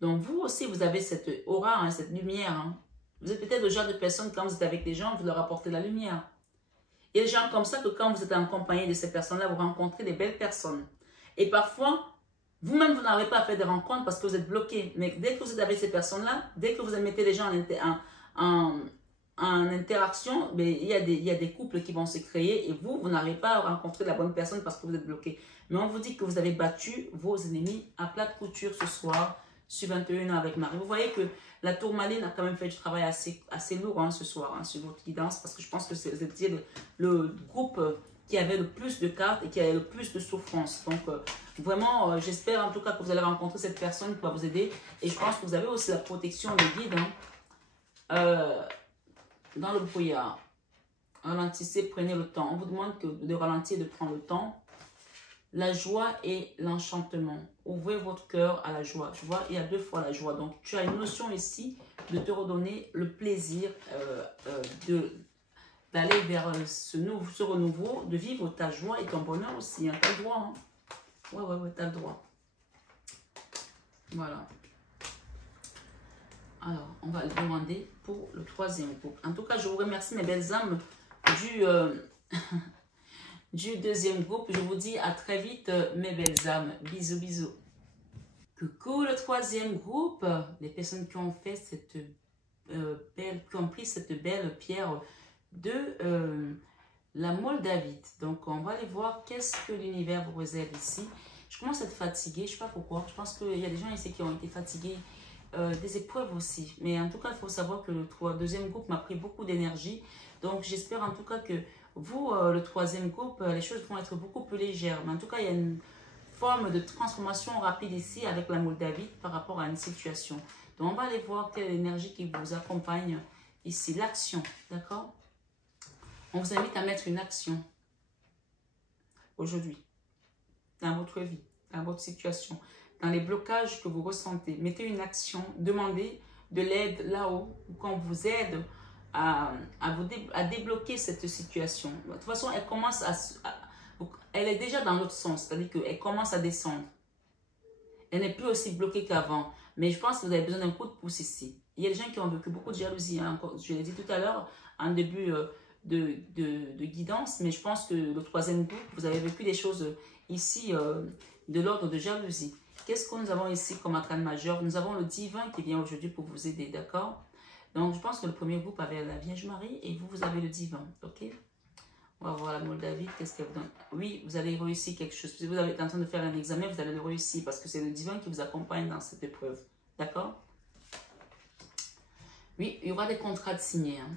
Donc, vous aussi, vous avez cette aura, hein, cette lumière. Hein. Vous êtes peut-être le genre de personne, quand vous êtes avec des gens, vous leur apportez la lumière. Il y a des gens comme ça que quand vous êtes en compagnie de ces personnes-là, vous rencontrez des belles personnes. Et parfois, vous-même, vous n'arrivez pas à faire des rencontres parce que vous êtes bloqué. Mais dès que vous êtes avec ces personnes-là, dès que vous mettez les gens en interaction, ben, il y a des couples qui vont se créer et vous n'arrivez pas à rencontrer la bonne personne parce que vous êtes bloqué. Mais on vous dit que vous avez battu vos ennemis à plate couture ce soir sur 21 ans avec Marie. Vous voyez que la tourmaline a quand même fait du travail assez lourd hein, ce soir hein, sur votre guidance parce que je pense que vous étiez le groupe qui avait le plus de cartes et qui avait le plus de souffrance. Donc, vraiment, j'espère en tout cas que vous allez rencontrer cette personne qui va vous aider. Et je pense que vous avez aussi la protection des guides hein, dans le brouillard. Ralentissez, prenez le temps. On vous demande de ralentir, de prendre le temps. La joie et l'enchantement. Ouvrez votre cœur à la joie. Tu vois, il y a 2 fois la joie. Donc, tu as une notion ici de te redonner le plaisir d'aller vers ce renouveau, de vivre ta joie et ton bonheur aussi. Hein. Tu as le droit. Hein. Ouais, tu as le droit. Voilà. Alors, on va le demander pour le 3e groupe. En tout cas, je vous remercie mes belles âmes du 2e groupe. Je vous dis à très vite, mes belles âmes. Bisous, bisous. Coucou le 3e groupe. Les personnes qui ont fait qui ont pris cette belle pierre de la Moldavite. Donc, on va aller voir qu'est-ce que l'univers vous réserve ici. Je commence à être fatiguée. Je ne sais pas pourquoi. Je pense qu'il y a des gens ici qui ont été fatigués. Des épreuves aussi. Mais en tout cas, il faut savoir que le 2e groupe m'a pris beaucoup d'énergie. Donc, j'espère en tout cas que vous, le 3e groupe, les choses vont être beaucoup plus légères. Mais en tout cas, il y a une forme de transformation rapide ici avec la Moldavie par rapport à une situation. Donc, on va aller voir quelle énergie qui vous accompagne ici. L'action, d'accord? On vous invite à mettre une action aujourd'hui dans votre vie, dans votre situation, dans les blocages que vous ressentez. Mettez une action, demandez de l'aide là-haut, qu'on vous aide à débloquer cette situation. De toute façon, elle commence elle est déjà dans l'autre sens, c'est-à-dire qu'elle commence à descendre. Elle n'est plus aussi bloquée qu'avant. Mais je pense que vous avez besoin d'un coup de pouce ici. Il y a des gens qui ont vécu beaucoup de jalousie. Hein. Je l'ai dit tout à l'heure, en début de guidance. Mais je pense que le 3e groupe, vous avez vécu des choses ici de l'ordre de jalousie. Qu'est-ce que nous avons ici comme arcane majeur? Nous avons le divin qui vient aujourd'hui pour vous aider, d'accord? Donc, je pense que le 1er groupe avait la Vierge Marie et vous avez le divin, ok? On va voir la Moldavie, qu'est-ce qu'elle vous donne? Oui, vous allez réussir quelque chose. Si vous êtes en train de faire un examen, vous allez le réussir parce que c'est le divin qui vous accompagne dans cette épreuve, d'accord? Oui, il y aura des contrats de signer. Hein.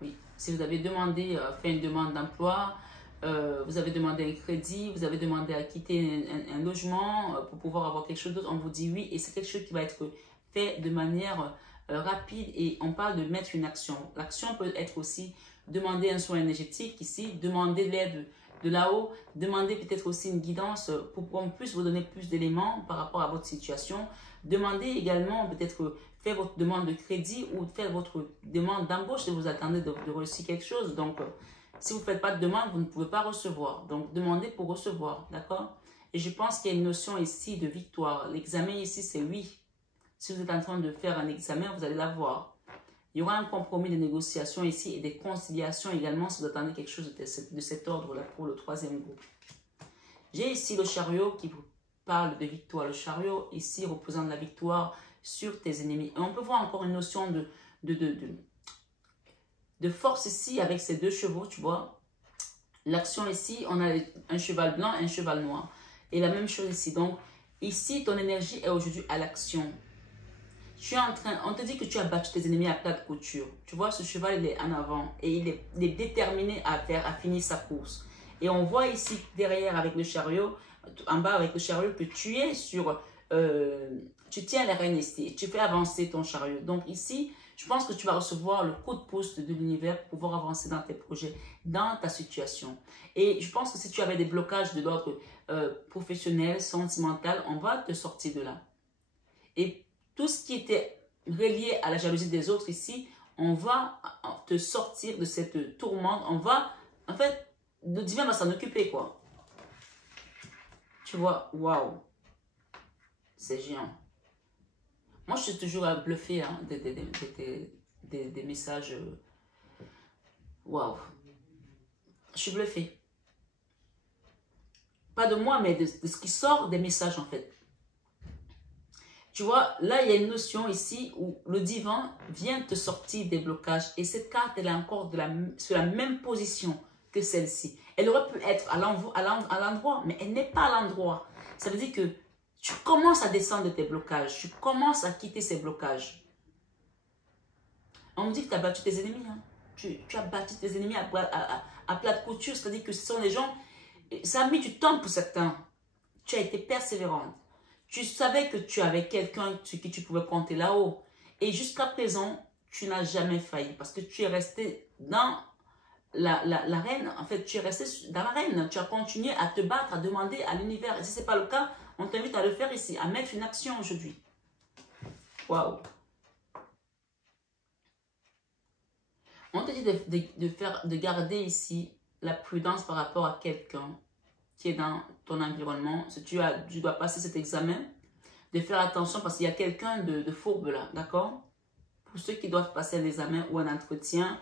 Oui, si vous avez demandé, fait une demande d'emploi, vous avez demandé un crédit, vous avez demandé à quitter un logement pour pouvoir avoir quelque chose d'autre, on vous dit oui et c'est quelque chose qui va être fait de manière rapide et on parle de mettre une action. L'action peut être aussi demander un soin énergétique ici, demander l'aide de là-haut, demander peut-être aussi une guidance pour qu'on puisse vous donner plus d'éléments par rapport à votre situation. Demandez également peut-être faire votre demande de crédit ou faire votre demande d'embauche si vous attendez de réussir quelque chose. Donc, si vous ne faites pas de demande, vous ne pouvez pas recevoir. Donc, demandez pour recevoir, d'accord? Et je pense qu'il y a une notion ici de victoire. L'examen ici, c'est oui. Si vous êtes en train de faire un examen, vous allez l'avoir. Il y aura un compromis de négociation ici et des conciliations également si vous attendez quelque chose de cet ordre-là pour le 3e groupe. J'ai ici le chariot qui vous parle de victoire. Le chariot ici représente la victoire sur tes ennemis. Et on peut voir encore une notion de force ici avec ces 2 chevaux, tu vois. L'action ici, on a un cheval blanc et un cheval noir. Et la même chose ici. Donc, ici, ton énergie est aujourd'hui à l'action. On te dit que tu as battu tes ennemis à plate couture. Tu vois, ce cheval, il est en avant et il est déterminé à finir sa course. Et on voit ici, derrière, avec le chariot, en bas avec le chariot, que tu es sur... tu tiens les rênes ici et tu fais avancer ton chariot. Donc ici, je pense que tu vas recevoir le coup de pouce de l'univers pour pouvoir avancer dans tes projets, dans ta situation. Et je pense que si tu avais des blocages de l'ordre professionnel, sentimental, on va te sortir de là. Et tout ce qui était relié à la jalousie des autres ici, On va te sortir de cette tourmente. On va, en fait, le divin va s'en occuper, quoi. Tu vois, waouh. C'est géant. Moi, je suis toujours bluffée hein, des messages. Waouh. Je suis bluffée. Pas de moi, mais de ce qui sort des messages, en fait. Tu vois, là, il y a une notion ici où le divin vient te sortir des blocages. Et cette carte, elle est encore sur la même position que celle-ci. Elle aurait pu être à l'endroit, mais elle n'est pas à l'endroit. Ça veut dire que tu commences à descendre de tes blocages. Tu commences à quitter ces blocages. On me dit que tu as battu tes ennemis. Hein. Tu as battu tes ennemis à plat de couture. C'est-à-dire que ce sont des gens... Ça a mis du temps pour certains. Tu as été persévérante. Tu savais que tu avais quelqu'un sur qui tu pouvais compter là-haut. Et jusqu'à présent, tu n'as jamais failli. Parce que tu es resté dans l'arène. En fait, tu es resté dans l'arène. Tu as continué à te battre, à demander à l'univers. Et si ce n'est pas le cas, on t'invite à le faire ici. À mettre une action aujourd'hui. Waouh. On te dit de garder ici la prudence par rapport à quelqu'un qui est dans ton environnement. Si tu dois passer cet examen, de faire attention parce qu'il y a quelqu'un de fourbe là, d'accord? Pour ceux qui doivent passer un examen ou un entretien,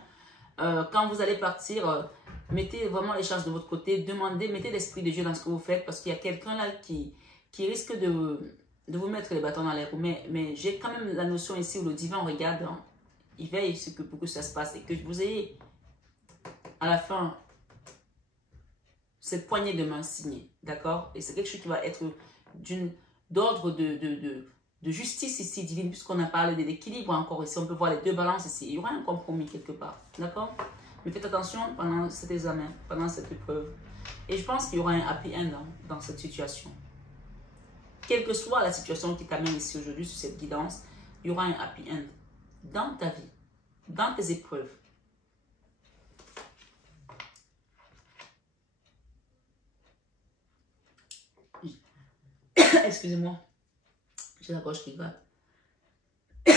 quand vous allez partir, mettez vraiment les chances de votre côté, mettez l'esprit de Dieu dans ce que vous faites parce qu'il y a quelqu'un là qui risque de vous mettre les bâtons dans les roues. Mais j'ai quand même la notion ici où le divin regarde, hein, il veille pour que ça se passe et que vous ayez à la fin cette poignée de main signée, d'accord? Et c'est quelque chose qui va être d'ordre de justice ici, divine, puisqu'on a parlé de l'équilibre encore ici. On peut voir les deux balances ici. Il y aura un compromis quelque part, d'accord? Mais faites attention pendant cet examen, pendant cette épreuve. Et je pense qu'il y aura un happy end hein, dans cette situation. Quelle que soit la situation qui t'amène ici aujourd'hui sur cette guidance, il y aura un happy end dans ta vie, dans tes épreuves. Excusez-moi, j'ai la gorge qui gratte. Il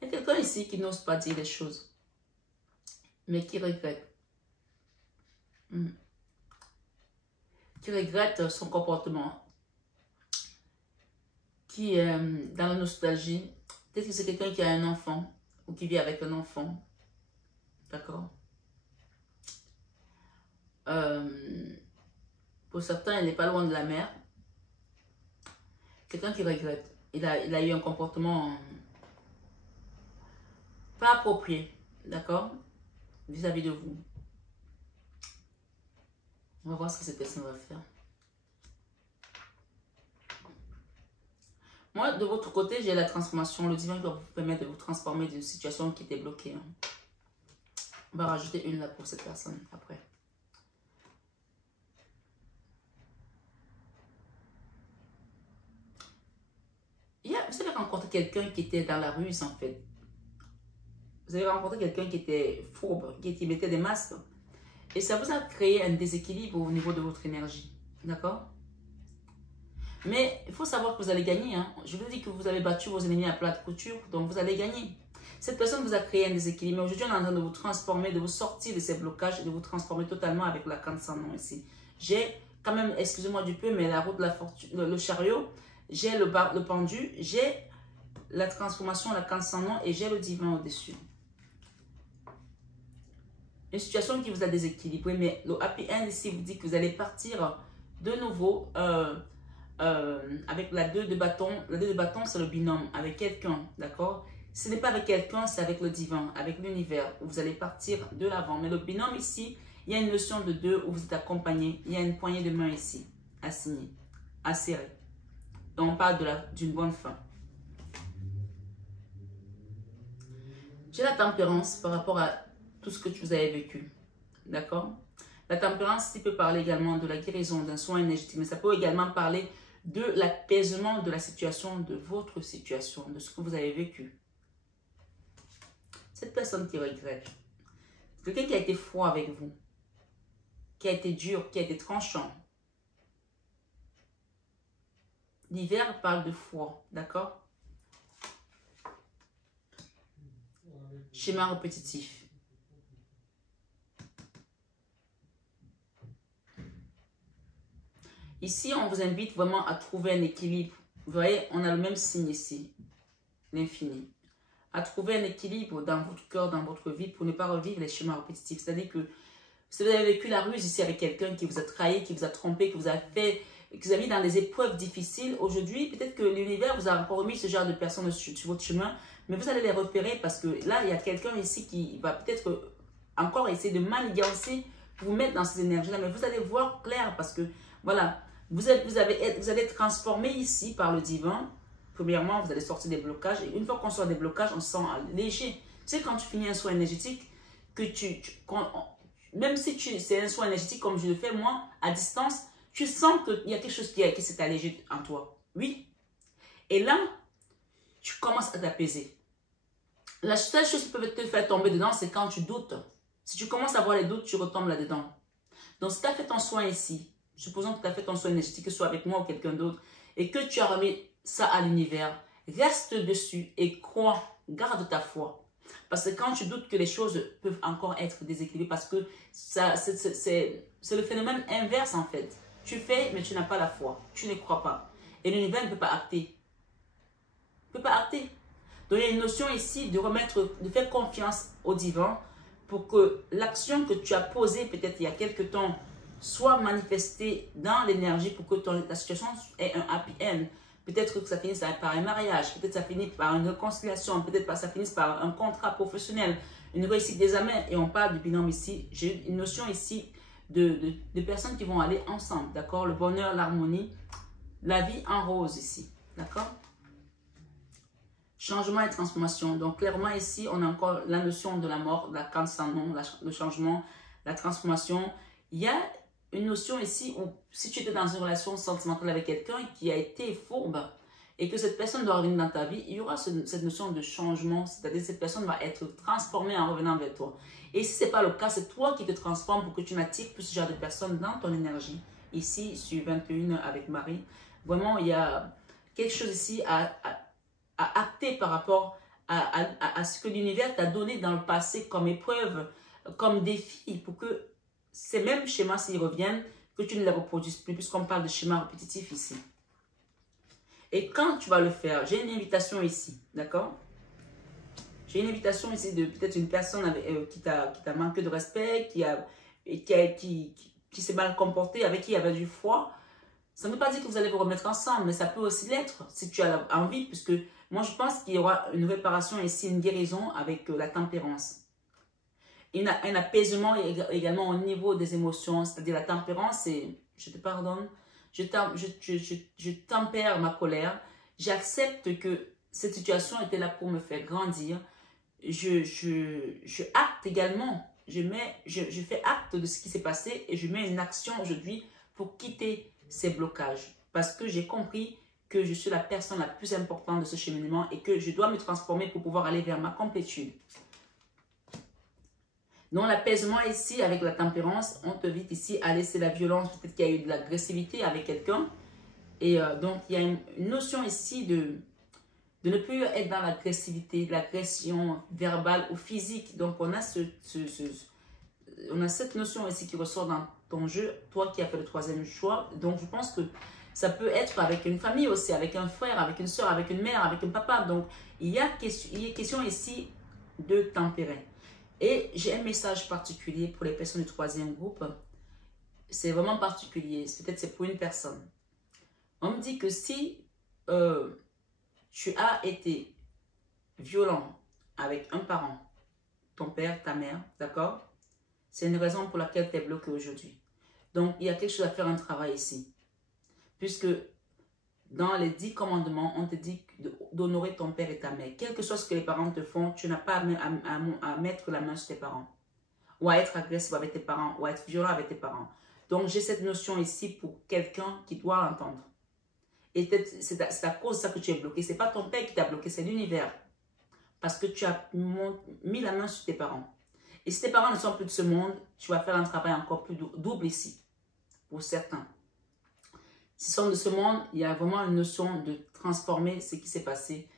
y a quelqu'un ici qui n'ose pas dire les choses, mais qui regrette. Qui regrette son comportement, qui est dans la nostalgie. Peut-être que c'est quelqu'un qui a un enfant ou qui vit avec un enfant. D'accord? Pour certains, il n'est pas loin de la mer. Quelqu'un qui regrette. Il a eu un comportement pas approprié. D'accord? Vis-à-vis de vous. On va voir ce que cette personne va faire. Moi, de votre côté, j'ai la transformation. Le divin va vous permettre de vous transformer d'une situation qui était bloquée. Hein. On va rajouter une là pour cette personne après. Vous avez rencontré quelqu'un qui était dans la ruse en fait. Vous avez rencontré quelqu'un qui était fourbe, qui mettait des masques. Et ça vous a créé un déséquilibre au niveau de votre énergie. D'accord? Mais il faut savoir que vous allez gagner. Hein. Je vous dis que vous avez battu vos ennemis à plat de couture, donc vous allez gagner. Cette personne vous a créé un déséquilibre. Mais aujourd'hui, on est en train de vous transformer, de vous sortir de ces blocages et de vous transformer totalement avec la canne sans nom ici. J'ai quand même, excusez-moi du peu, mais la roue de la fortune, le chariot, j'ai le pendu, j'ai la transformation, la canne sans nom et j'ai le divin au-dessus. Une situation qui vous a déséquilibré, mais le happy end ici vous dit que vous allez partir de nouveau avec la 2 de bâton. La 2 de bâton, c'est le binôme avec quelqu'un, d'accord? Ce n'est pas avec quelqu'un, c'est avec le divin, avec l'univers. Vous allez partir de l'avant. Mais le binôme ici, il y a une notion de 2 où vous êtes accompagné. Il y a une poignée de main ici, à signer, à serrer. Donc on parle d'une bonne fin. J'ai la tempérance par rapport à tout ce que vous avez vécu. D'accord? La tempérance, ici peut parler également de la guérison, d'un soin énergétique, mais ça peut également parler de l'apaisement de la situation, de votre situation, de ce que vous avez vécu. Cette personne qui regrette, quelqu'un qui a été froid avec vous, qui a été dur, qui a été tranchant. l'univers parle de foi, d'accord? Schéma répétitif. Ici, on vous invite vraiment à trouver un équilibre. Vous voyez, on a le même signe ici, l'infini. À trouver un équilibre dans votre cœur, dans votre vie, pour ne pas revivre les schémas répétitifs. C'est-à-dire que si vous avez vécu la ruse ici avec quelqu'un qui vous a trahi, qui vous a trompé, qui vous a fait, qui vous a mis dans des épreuves difficiles, aujourd'hui, peut-être que l'univers vous a encore mis ce genre de personnes sur votre chemin, mais vous allez les repérer parce que là, il y a quelqu'un ici qui va peut-être encore essayer de manigancer pour vous mettre dans ces énergies-là, mais vous allez voir clair parce que, voilà, vous allez être transformé ici par le divin. Premièrement, vous allez sortir des blocages. Et une fois qu'on sort des blocages, on se sent léger. Tu sais, quand tu finis un soin énergétique, même si c'est un soin énergétique comme je le fais moi, à distance, tu sens qu'il y a quelque chose qui s'est allégé en toi. Oui. Et là, tu commences à t'apaiser. La seule chose qui peut te faire tomber dedans, c'est quand tu doutes. Si tu commences à avoir les doutes, tu retombes là-dedans. Donc, si tu as fait ton soin ici, supposons que tu as fait ton soin énergétique, que ce soit avec moi ou quelqu'un d'autre, et que tu as remis ça à l'univers, reste dessus et crois, garde ta foi. Parce que quand tu doutes que les choses peuvent encore être déséquilibrées, parce que c'est le phénomène inverse en fait. Tu fais, mais tu n'as pas la foi, tu ne crois pas. Et l'univers ne peut pas acter. Il ne peut pas acter. Donc il y a une notion ici de faire confiance au divin pour que l'action que tu as posée peut-être il y a quelque temps soit manifestée dans l'énergie pour que ta situation ait un happy end. Peut-être que ça finisse par un mariage, peut-être que ça finit par une réconciliation, peut-être que ça finisse par un contrat professionnel, une réussite des amants. Et on parle du binôme ici. J'ai une notion ici de personnes qui vont aller ensemble, d'accord? Le bonheur, l'harmonie, la vie en rose ici, d'accord? Changement et transformation. Donc, clairement, ici, on a encore la notion de la mort, la cancer, le changement, la transformation. Il y a une notion ici où si tu étais dans une relation sentimentale avec quelqu'un qui a été fourbe et que cette personne doit revenir dans ta vie, il y aura cette notion de changement, c'est-à-dire que cette personne va être transformée en revenant vers toi. Et si ce n'est pas le cas, c'est toi qui te transformes pour que tu n'attires plus ce genre de personnes dans ton énergie. Ici, sur 21 avec Marie, vraiment, il y a quelque chose ici à acter par rapport à ce que l'univers t'a donné dans le passé comme épreuve, comme défi, pour que ces mêmes schémas, s'ils reviennent, que tu ne les reproduises plus, puisqu'on parle de schéma répétitif ici. Et quand tu vas le faire, j'ai une invitation ici, d'accord? J'ai une invitation ici de peut-être une personne qui t'a manqué de respect, qui s'est mal comportée, avec qui il y avait du froid. Ça ne veut pas dire que vous allez vous remettre ensemble, mais ça peut aussi l'être si tu as envie, puisque moi je pense qu'il y aura une réparation ici, une guérison avec la tempérance. Un apaisement également au niveau des émotions, c'est-à-dire la tempérance, c'est je te pardonne, je tempère ma colère, j'accepte que cette situation était là pour me faire grandir, je acte également, je fais acte de ce qui s'est passé et je mets une action aujourd'hui pour quitter ces blocages parce que j'ai compris que je suis la personne la plus importante de ce cheminement et que je dois me transformer pour pouvoir aller vers ma complétude. Donc l'apaisement ici avec la tempérance, on t'invite ici à laisser la violence, peut-être qu'il y a eu de l'agressivité avec quelqu'un. Et donc il y a une notion ici de ne plus être dans l'agressivité, l'agression verbale ou physique. Donc on a, on a cette notion ici qui ressort dans ton jeu, toi qui as fait le troisième choix. Donc je pense que ça peut être avec une famille aussi, avec un frère, avec une soeur, avec une mère, avec un papa. Donc il y a question ici de tempérer. Et j'ai un message particulier pour les personnes du troisième groupe. C'est vraiment particulier. Peut-être c'est pour une personne. On me dit que si tu as été violent avec un parent, ton père, ta mère, d'accord? C'est une raison pour laquelle tu es bloqué aujourd'hui. Donc, il y a quelque chose à faire, un travail ici. Puisque dans les 10 commandements, on te dit d'honorer ton père et ta mère. Quel que soit ce que les parents te font, tu n'as pas à mettre la main sur tes parents. Ou à être agressif avec tes parents, ou à être violent avec tes parents. Donc, j'ai cette notion ici pour quelqu'un qui doit l'entendre. Et c'est à cause de ça que tu es bloqué. Ce n'est pas ton père qui t'a bloqué, c'est l'univers. Parce que tu as mis la main sur tes parents. Et si tes parents ne sont plus de ce monde, tu vas faire un travail encore plus double ici. Pour certains. S'ils sont de ce monde, il y a vraiment une notion de transformer ce qui s'est passé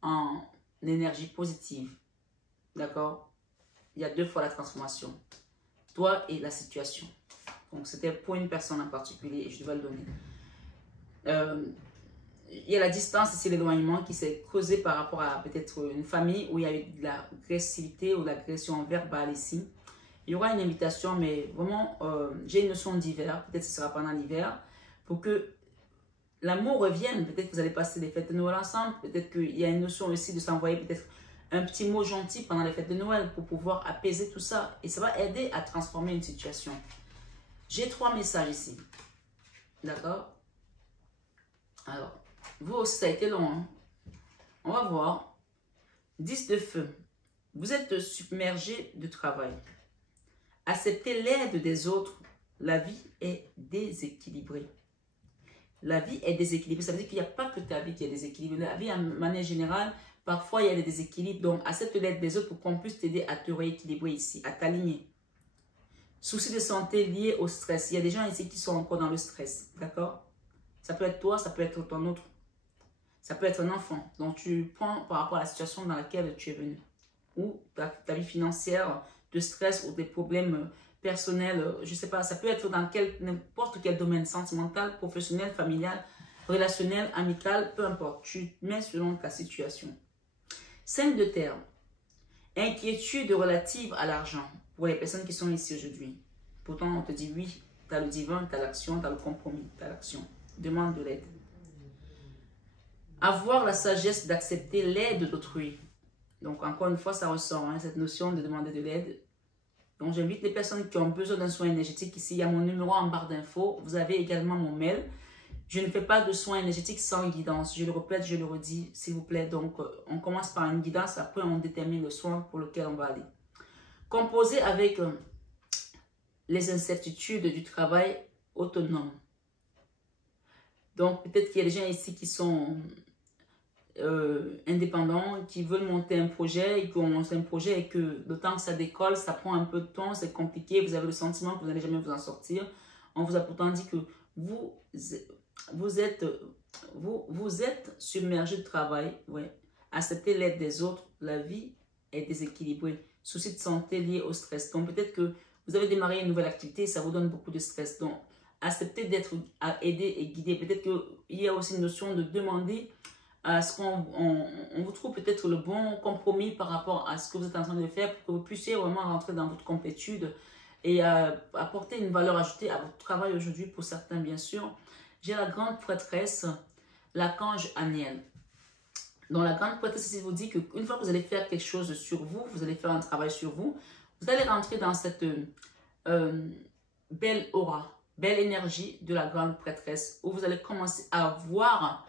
en énergie positive. D'accord? Il y a 2 fois la transformation. Toi et la situation. Donc, c'était pour une personne en particulier et je dois le donner. Il y a la distance ici, l'éloignement qui s'est causé par rapport à peut-être une famille où il y a eu de l'agressivité ou de l'agression verbale ici. Il y aura une invitation, mais vraiment, j'ai une notion d'hiver. Peut-être que ce sera pendant l'hiver. Pour que l'amour revienne. Peut-être que vous allez passer les fêtes de Noël ensemble. Peut-être qu'il y a une notion aussi de s'envoyer peut-être un petit mot gentil pendant les fêtes de Noël pour pouvoir apaiser tout ça. Et ça va aider à transformer une situation. J'ai 3 messages ici. D'accord? Alors, vous aussi, ça a été long. Hein? On va voir. 10 de feu. Vous êtes submergé de travail. Acceptez l'aide des autres. La vie est déséquilibrée. La vie est déséquilibrée. Ça veut dire qu'il n'y a pas que ta vie qui est déséquilibrée. La vie, en manière générale, parfois, il y a des déséquilibres. Donc, accepte l'aide des autres pour qu'on puisse t'aider à te rééquilibrer ici, à t'aligner. Soucis de santé liés au stress. Il y a des gens ici qui sont encore dans le stress. D'accord? Ça peut être toi, ça peut être ton autre. Ça peut être un enfant. Donc, tu prends par rapport à la situation dans laquelle tu es venu. Ou ta vie financière, de stress ou des problèmes personnels. Je ne sais pas, ça peut être dans n'importe quel domaine. Sentimental, professionnel, familial, relationnel, amical, peu importe. Tu mets selon ta situation. 5 de terre. Inquiétude relative à l'argent. Pour les personnes qui sont ici aujourd'hui. Pourtant, on te dit oui, tu as le divin, tu as l'action, tu as le compromis, tu as l'action. Demande de l'aide. Avoir la sagesse d'accepter l'aide d'autrui. Donc, encore une fois, ça ressort, hein, cette notion de demander de l'aide. Donc, j'invite les personnes qui ont besoin d'un soin énergétique. Ici, il y a mon numéro en barre d'infos. Vous avez également mon mail. Je ne fais pas de soins énergétiques sans guidance. Je le répète, je le redis, s'il vous plaît. Donc, on commence par une guidance. Après, on détermine le soin pour lequel on va aller. Composer avec les incertitudes du travail autonome. Donc, peut-être qu'il y a des gens ici qui sont indépendants, qui veulent monter un projet, et qui ont monté un projet et que le temps que ça décolle, ça prend un peu de temps, c'est compliqué, vous avez le sentiment que vous n'allez jamais vous en sortir. On vous a pourtant dit que vous êtes submergé de travail. Ouais. Acceptez l'aide des autres, la vie est déséquilibrée. Soucis de santé liés au stress. Donc peut-être que vous avez démarré une nouvelle activité, ça vous donne beaucoup de stress. Donc acceptez d'être aidé et guidé. Peut-être qu'il y a aussi une notion de demander à ce qu'on vous trouve peut-être le bon compromis par rapport à ce que vous êtes en train de faire pour que vous puissiez vraiment rentrer dans votre complétude et apporter une valeur ajoutée à votre travail aujourd'hui pour certains bien sûr. J'ai la grande prêtresse, l'archange Aniel. Donc la grande prêtresse ici vous dit qu'une fois que vous allez faire quelque chose sur vous, vous allez faire un travail sur vous, vous allez rentrer dans cette belle aura, belle énergie de la grande prêtresse où vous allez commencer à voir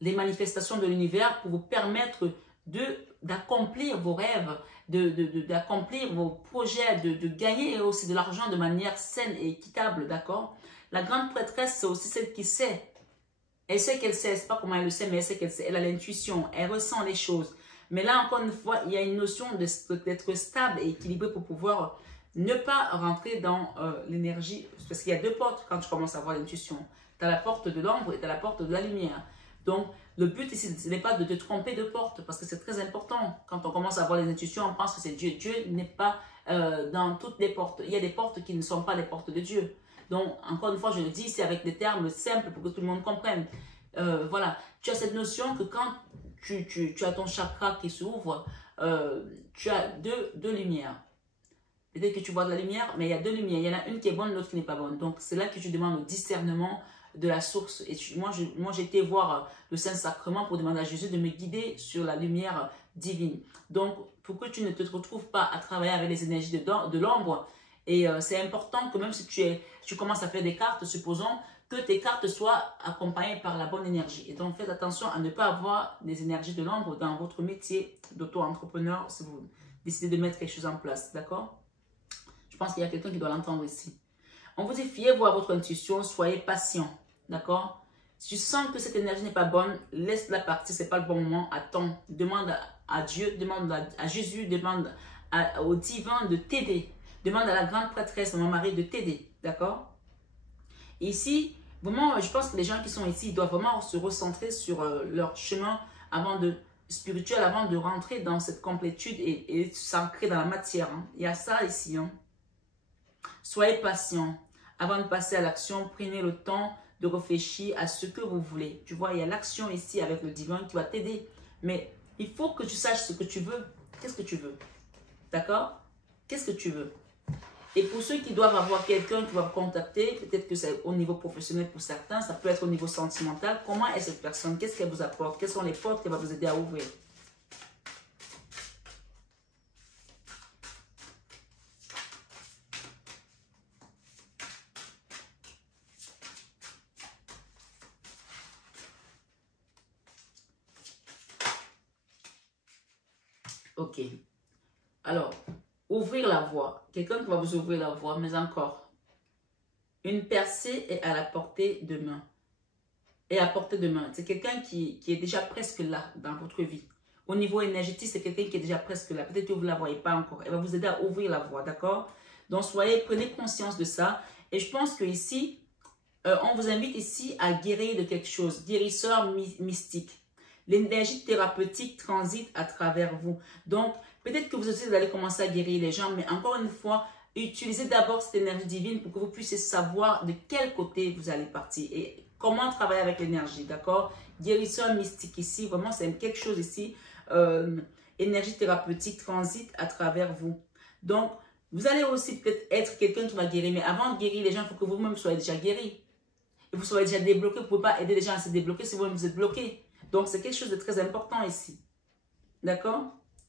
les manifestations de l'univers pour vous permettre d'accomplir vos rêves, d'accomplir vos projets, de gagner aussi de l'argent de manière saine et équitable, d'accord? La grande prêtresse, c'est aussi celle qui sait. Elle sait qu'elle sait, c'est pas comment elle le sait, mais elle sait qu'elle sait. Elle a l'intuition, elle ressent les choses. Mais là, encore une fois, il y a une notion d'être stable et équilibré pour pouvoir ne pas rentrer dans l'énergie. Parce qu'il y a 2 portes quand tu commences à avoir l'intuition. Tu as la porte de l'ombre et tu as la porte de la lumière. Donc, le but ici, ce n'est pas de te tromper de porte parce que c'est très important. Quand on commence à avoir les intuitions, on pense que c'est Dieu. Dieu n'est pas dans toutes les portes. Il y a des portes qui ne sont pas les portes de Dieu. Donc, encore une fois, je le dis, c'est avec des termes simples pour que tout le monde comprenne. Voilà, tu as cette notion que quand tu as ton chakra qui s'ouvre, tu as deux lumières. Peut-être que tu vois de la lumière, mais il y a 2 lumières. Il y en a une qui est bonne, l'autre qui n'est pas bonne. Donc, c'est là que tu demandes le discernement de la source. Et moi, j'ai été voir le Saint-Sacrement pour demander à Jésus de me guider sur la lumière divine. Donc, pour que tu ne te retrouves pas à travailler avec les énergies de l'ombre, et c'est important que même si tu commences à faire des cartes, supposons que tes cartes soient accompagnées par la bonne énergie. Et donc, faites attention à ne pas avoir des énergies de l'ombre dans votre métier d'auto-entrepreneur si vous décidez de mettre quelque chose en place. D'accord? Je pense qu'il y a quelqu'un qui doit l'entendre ici. On vous dit, fiez-vous à votre intuition, soyez patient. D'accord? Si tu sens que cette énergie n'est pas bonne, laisse-la partir, ce n'est pas le bon moment. Attends, demande à Dieu, demande à Jésus, demande au divin de t'aider. Demande à la grande prêtresse, à mon mari, de t'aider. D'accord? Ici, Vraiment, je pense que les gens qui sont ici, ils doivent vraiment se recentrer sur leur chemin spirituel avant de rentrer dans cette complétude et s'ancrer dans la matière. Hein. Il y a ça ici. Hein. Soyez patient. Avant de passer à l'action, prenez le temps de réfléchir à ce que vous voulez. Tu vois, il y a l'action ici avec le divin qui va t'aider. Mais il faut que tu saches ce que tu veux. Qu'est-ce que tu veux? D'accord? Qu'est-ce que tu veux? Et pour ceux qui doivent avoir quelqu'un qui va vous contacter, peut-être que c'est au niveau professionnel pour certains, ça peut être au niveau sentimental. Comment est cette personne? Qu'est-ce qu'elle vous apporte? Quelles sont les portes qu'elle va vous aider à ouvrir? Ok. Alors, ouvrir la voie. Quelqu'un qui va vous ouvrir la voie, mais encore. Une percée est à la portée de main. Et à portée de main. C'est quelqu'un qui est déjà presque là dans votre vie. Au niveau énergétique, c'est quelqu'un qui est déjà presque là. Peut-être que vous ne la voyez pas encore. Elle va vous aider à ouvrir la voie, d'accord? Donc, prenez conscience de ça. Et je pense que ici, on vous invite ici à guérir de quelque chose. Guérisseur mystique. L'énergie thérapeutique transite à travers vous. Donc, peut-être que vous aussi, vous allez commencer à guérir les gens, mais encore une fois, utilisez d'abord cette énergie divine pour que vous puissiez savoir de quel côté vous allez partir et comment travailler avec l'énergie, d'accord? Guérisseur mystique ici, vraiment, c'est quelque chose ici. Énergie thérapeutique transite à travers vous. Donc, vous allez aussi peut-être être quelqu'un qui va guérir, mais avant de guérir les gens, il faut que vous-même soyez déjà guéri. Et vous soyez déjà débloqué. Vous ne pouvez pas aider les gens à se débloquer si vous-même vous êtes bloqué. Donc, c'est quelque chose de très important ici. D'accord?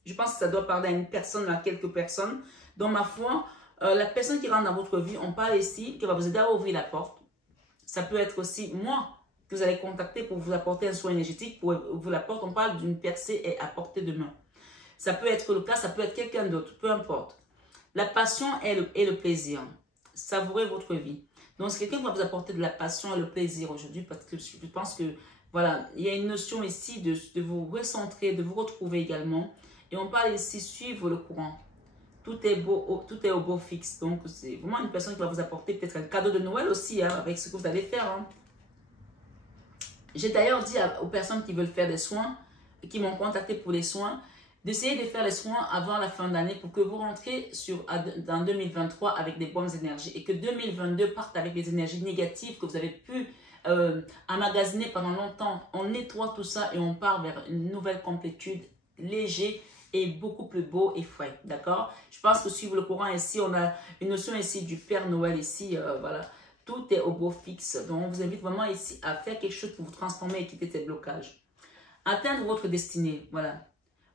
Je pense que ça doit parler à une personne, à quelques personnes. Dans ma foi, la personne qui rentre dans votre vie, on parle ici, qui va vous aider à ouvrir la porte. Ça peut être aussi moi que vous allez contacter pour vous apporter un soin énergétique, pour ouvrir la porte. On parle d'une percée et à portée de main. Ça peut être le cas, ça peut être quelqu'un d'autre, peu importe. La passion et le plaisir. Savourez votre vie. Donc, c'est quelqu'un qui va vous apporter de la passion et le plaisir aujourd'hui parce que je pense que voilà, il y a une notion ici de vous recentrer, de vous retrouver également. Et on parle ici, suivre le courant. Tout est au beau fixe. Donc, c'est vraiment une personne qui va vous apporter peut-être un cadeau de Noël aussi, hein, avec ce que vous allez faire. Hein. J'ai d'ailleurs dit aux personnes qui veulent faire des soins, et qui m'ont contacté pour les soins, d'essayer de faire les soins avant la fin d'année pour que vous rentrez dans 2023 avec des bonnes énergies et que 2022 parte avec des énergies négatives que vous avez pu emmagasiner pendant longtemps. On nettoie tout ça et on part vers une nouvelle complétude, léger et beaucoup plus beau et frais, d'accord? Je pense que suivre le courant ici, on a une notion ici du Père Noël ici, voilà. Tout est au beau fixe. Donc, on vous invite vraiment ici à faire quelque chose pour vous transformer et quitter ces blocages. Atteindre votre destinée, voilà.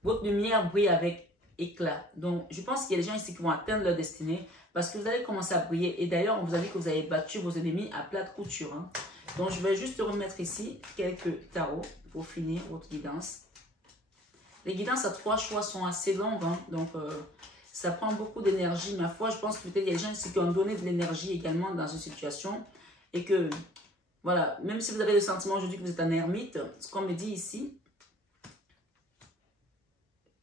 Votre lumière brille avec éclat. Donc, je pense qu'il y a des gens ici qui vont atteindre leur destinée parce que vous allez commencer à briller. Et d'ailleurs, on vous a dit que vous avez battu vos ennemis à plate couture. Hein. Donc, je vais juste remettre ici quelques tarots pour finir votre guidance. Les guidances à 3 choix sont assez longues. Hein. Donc, ça prend beaucoup d'énergie. Ma foi, je pense que peut-être il y a des gens ici qui ont donné de l'énergie également dans une situation. Et que, voilà, même si vous avez le sentiment aujourd'hui que vous êtes un ermite, ce qu'on me dit ici,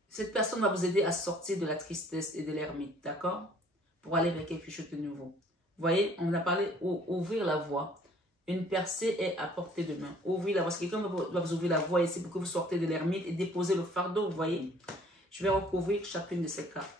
cette personne va vous aider à sortir de la tristesse et de l'ermite, d'accord? Pour aller vers quelque chose de nouveau. Vous voyez, on a parlé ouvrir la voie. Une percée est à portée de main. Ouvrir la voie. Si quelqu'un doit vous ouvrir la voie ici pour que vous sortez de l'ermite et déposer le fardeau, vous voyez? Je vais recouvrir chacune de ces cartes.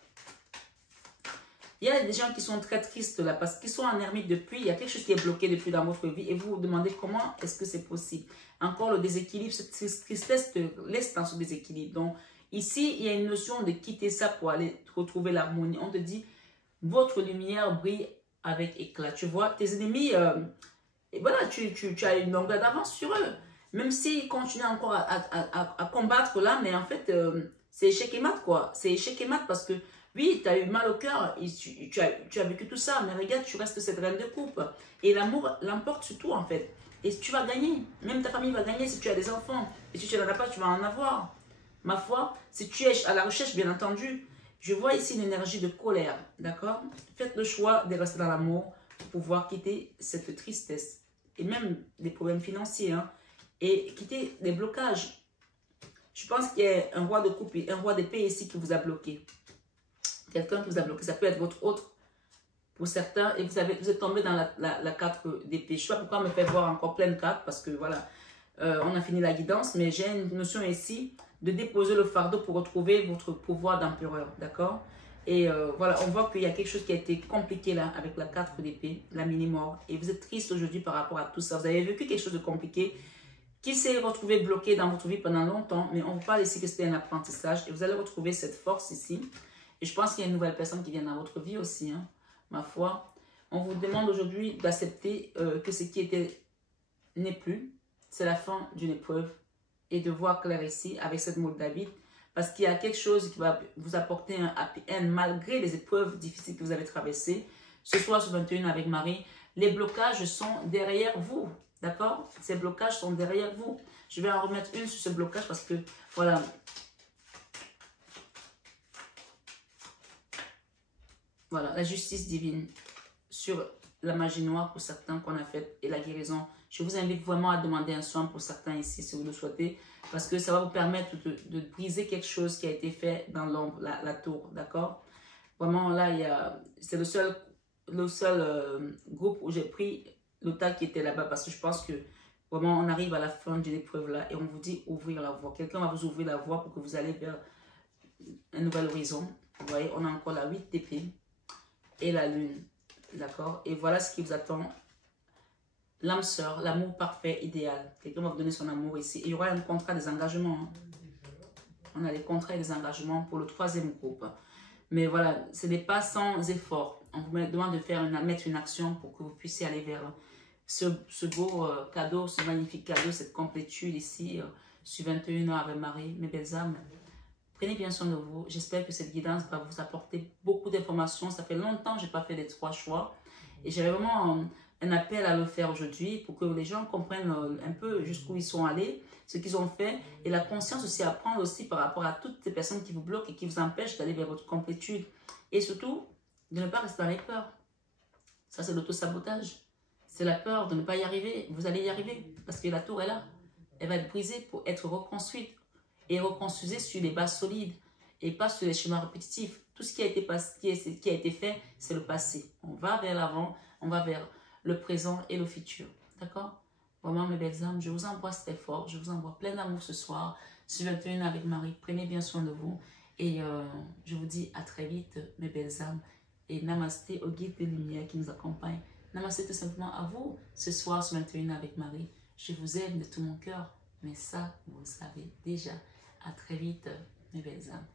Il y a des gens qui sont très tristes là parce qu'ils sont en ermite depuis. Il y a quelque chose qui est bloqué depuis dans votre vie et vous vous demandez comment est-ce que c'est possible. Encore le déséquilibre, cette tristesse te laisse dans ce déséquilibre. Donc, ici, il y a une notion de quitter ça pour aller retrouver l'harmonie. On te dit, votre lumière brille avec éclat. Tu vois, tes ennemis, et voilà, tu as une longueur d'avance sur eux. Même s'ils continuent encore à combattre là, mais en fait, c'est échec et mat, quoi. C'est échec et mat parce que, oui, tu as eu mal au cœur, tu as vécu tout ça, mais regarde, tu restes cette reine de coupe. Et l'amour l'emporte sur tout, en fait. Et tu vas gagner. Même ta famille va gagner si tu as des enfants. Et si tu n'en as pas, tu vas en avoir. Ma foi, si tu es à la recherche, bien entendu, je vois ici une énergie de colère, d'accord? Faites le choix de rester dans l'amour pour pouvoir quitter cette tristesse et même des problèmes financiers, hein, et quitter les blocages. Je pense qu'il y a un roi de coupe et un roi d'épée ici qui vous a bloqué. Quelqu'un qui vous a bloqué, ça peut être votre autre pour certains, et vous êtes tombé dans la 4 d'épée. Je ne sais pas pourquoi me faire voir encore plein de cartes, parce que voilà, on a fini la guidance, mais j'ai une notion ici de déposer le fardeau pour retrouver votre pouvoir d'empereur, d'accord? Et voilà, on voit qu'il y a quelque chose qui a été compliqué là, avec la 4 d'épée, la mini-mort, et vous êtes triste aujourd'hui par rapport à tout ça. Vous avez vécu quelque chose de compliqué, qui s'est retrouvé bloqué dans votre vie pendant longtemps, mais on ne va pas laisser que c'était un apprentissage, et vous allez retrouver cette force ici. Et je pense qu'il y a une nouvelle personne qui vient dans votre vie aussi, hein. Ma foi, on vous demande aujourd'hui d'accepter que ce qui était n'est plus. C'est la fin d'une épreuve et de voir clair ici avec cette mode d'habit. Parce qu'il y a quelque chose qui va vous apporter un happy end malgré les épreuves difficiles que vous avez traversées. Ce soir sur 21 avec Marie, les blocages sont derrière vous. D'accord? Ces blocages sont derrière vous. Je vais en remettre une sur ce blocage parce que, voilà. Voilà, la justice divine sur la magie noire pour certains qu'on a faite et la guérison. Je vous invite vraiment à demander un soin pour certains ici si vous le souhaitez parce que ça va vous permettre de briser quelque chose qui a été fait dans l'ombre, la tour, d'accord? Vraiment là, c'est le seul groupe où j'ai pris le tas qui était là-bas parce que je pense que vraiment on arrive à la fin d'une épreuve là et on vous dit ouvrir la voie. Quelqu'un va vous ouvrir la voie pour que vous allez vers un nouvel horizon. Vous voyez, on a encore la 8 d'épée et la lune, d'accord? Et voilà ce qui vous attend. L'âme sœur, l'amour parfait, idéal. Quelqu'un va vous donner son amour ici. Et il y aura un contrat des engagements. Hein. On a les contrats et les engagements pour le 3e groupe. Mais voilà, ce n'est pas sans effort. On vous demande de mettre une action pour que vous puissiez aller vers ce beau cadeau, ce magnifique cadeau, cette complétude ici, sur 21 heures avec Marie, mes belles âmes. Prenez bien soin de vous. J'espère que cette guidance va vous apporter beaucoup d'informations. Ça fait longtemps que je n'ai pas fait les 3 choix. Et j'avais vraiment un appel à le faire aujourd'hui pour que les gens comprennent un peu jusqu'où ils sont allés, ce qu'ils ont fait. Et la conscience aussi à prendre aussi par rapport à toutes ces personnes qui vous bloquent et qui vous empêchent d'aller vers votre complétude. Et surtout, de ne pas rester dans les peurs. Ça, c'est l'auto-sabotage. C'est la peur de ne pas y arriver. Vous allez y arriver parce que la tour est là. Elle va être brisée pour être reconstruite. Et reconstruisez sur les bases solides et pas sur les schémas répétitifs. Tout ce qui a été fait, c'est le passé. On va vers l'avant, on va vers le présent et le futur. D'accord? Vraiment, mes belles âmes, je vous envoie cet effort, je vous envoie plein d'amour ce soir. Sur 21 avec Marie, prenez bien soin de vous. Et je vous dis à très vite, mes belles âmes. Et namasté au guide de lumière qui nous accompagne. Namasté tout simplement à vous ce soir sur 21 avec Marie. Je vous aime de tout mon cœur, mais ça, vous le savez déjà. À très vite, mes belles âmes.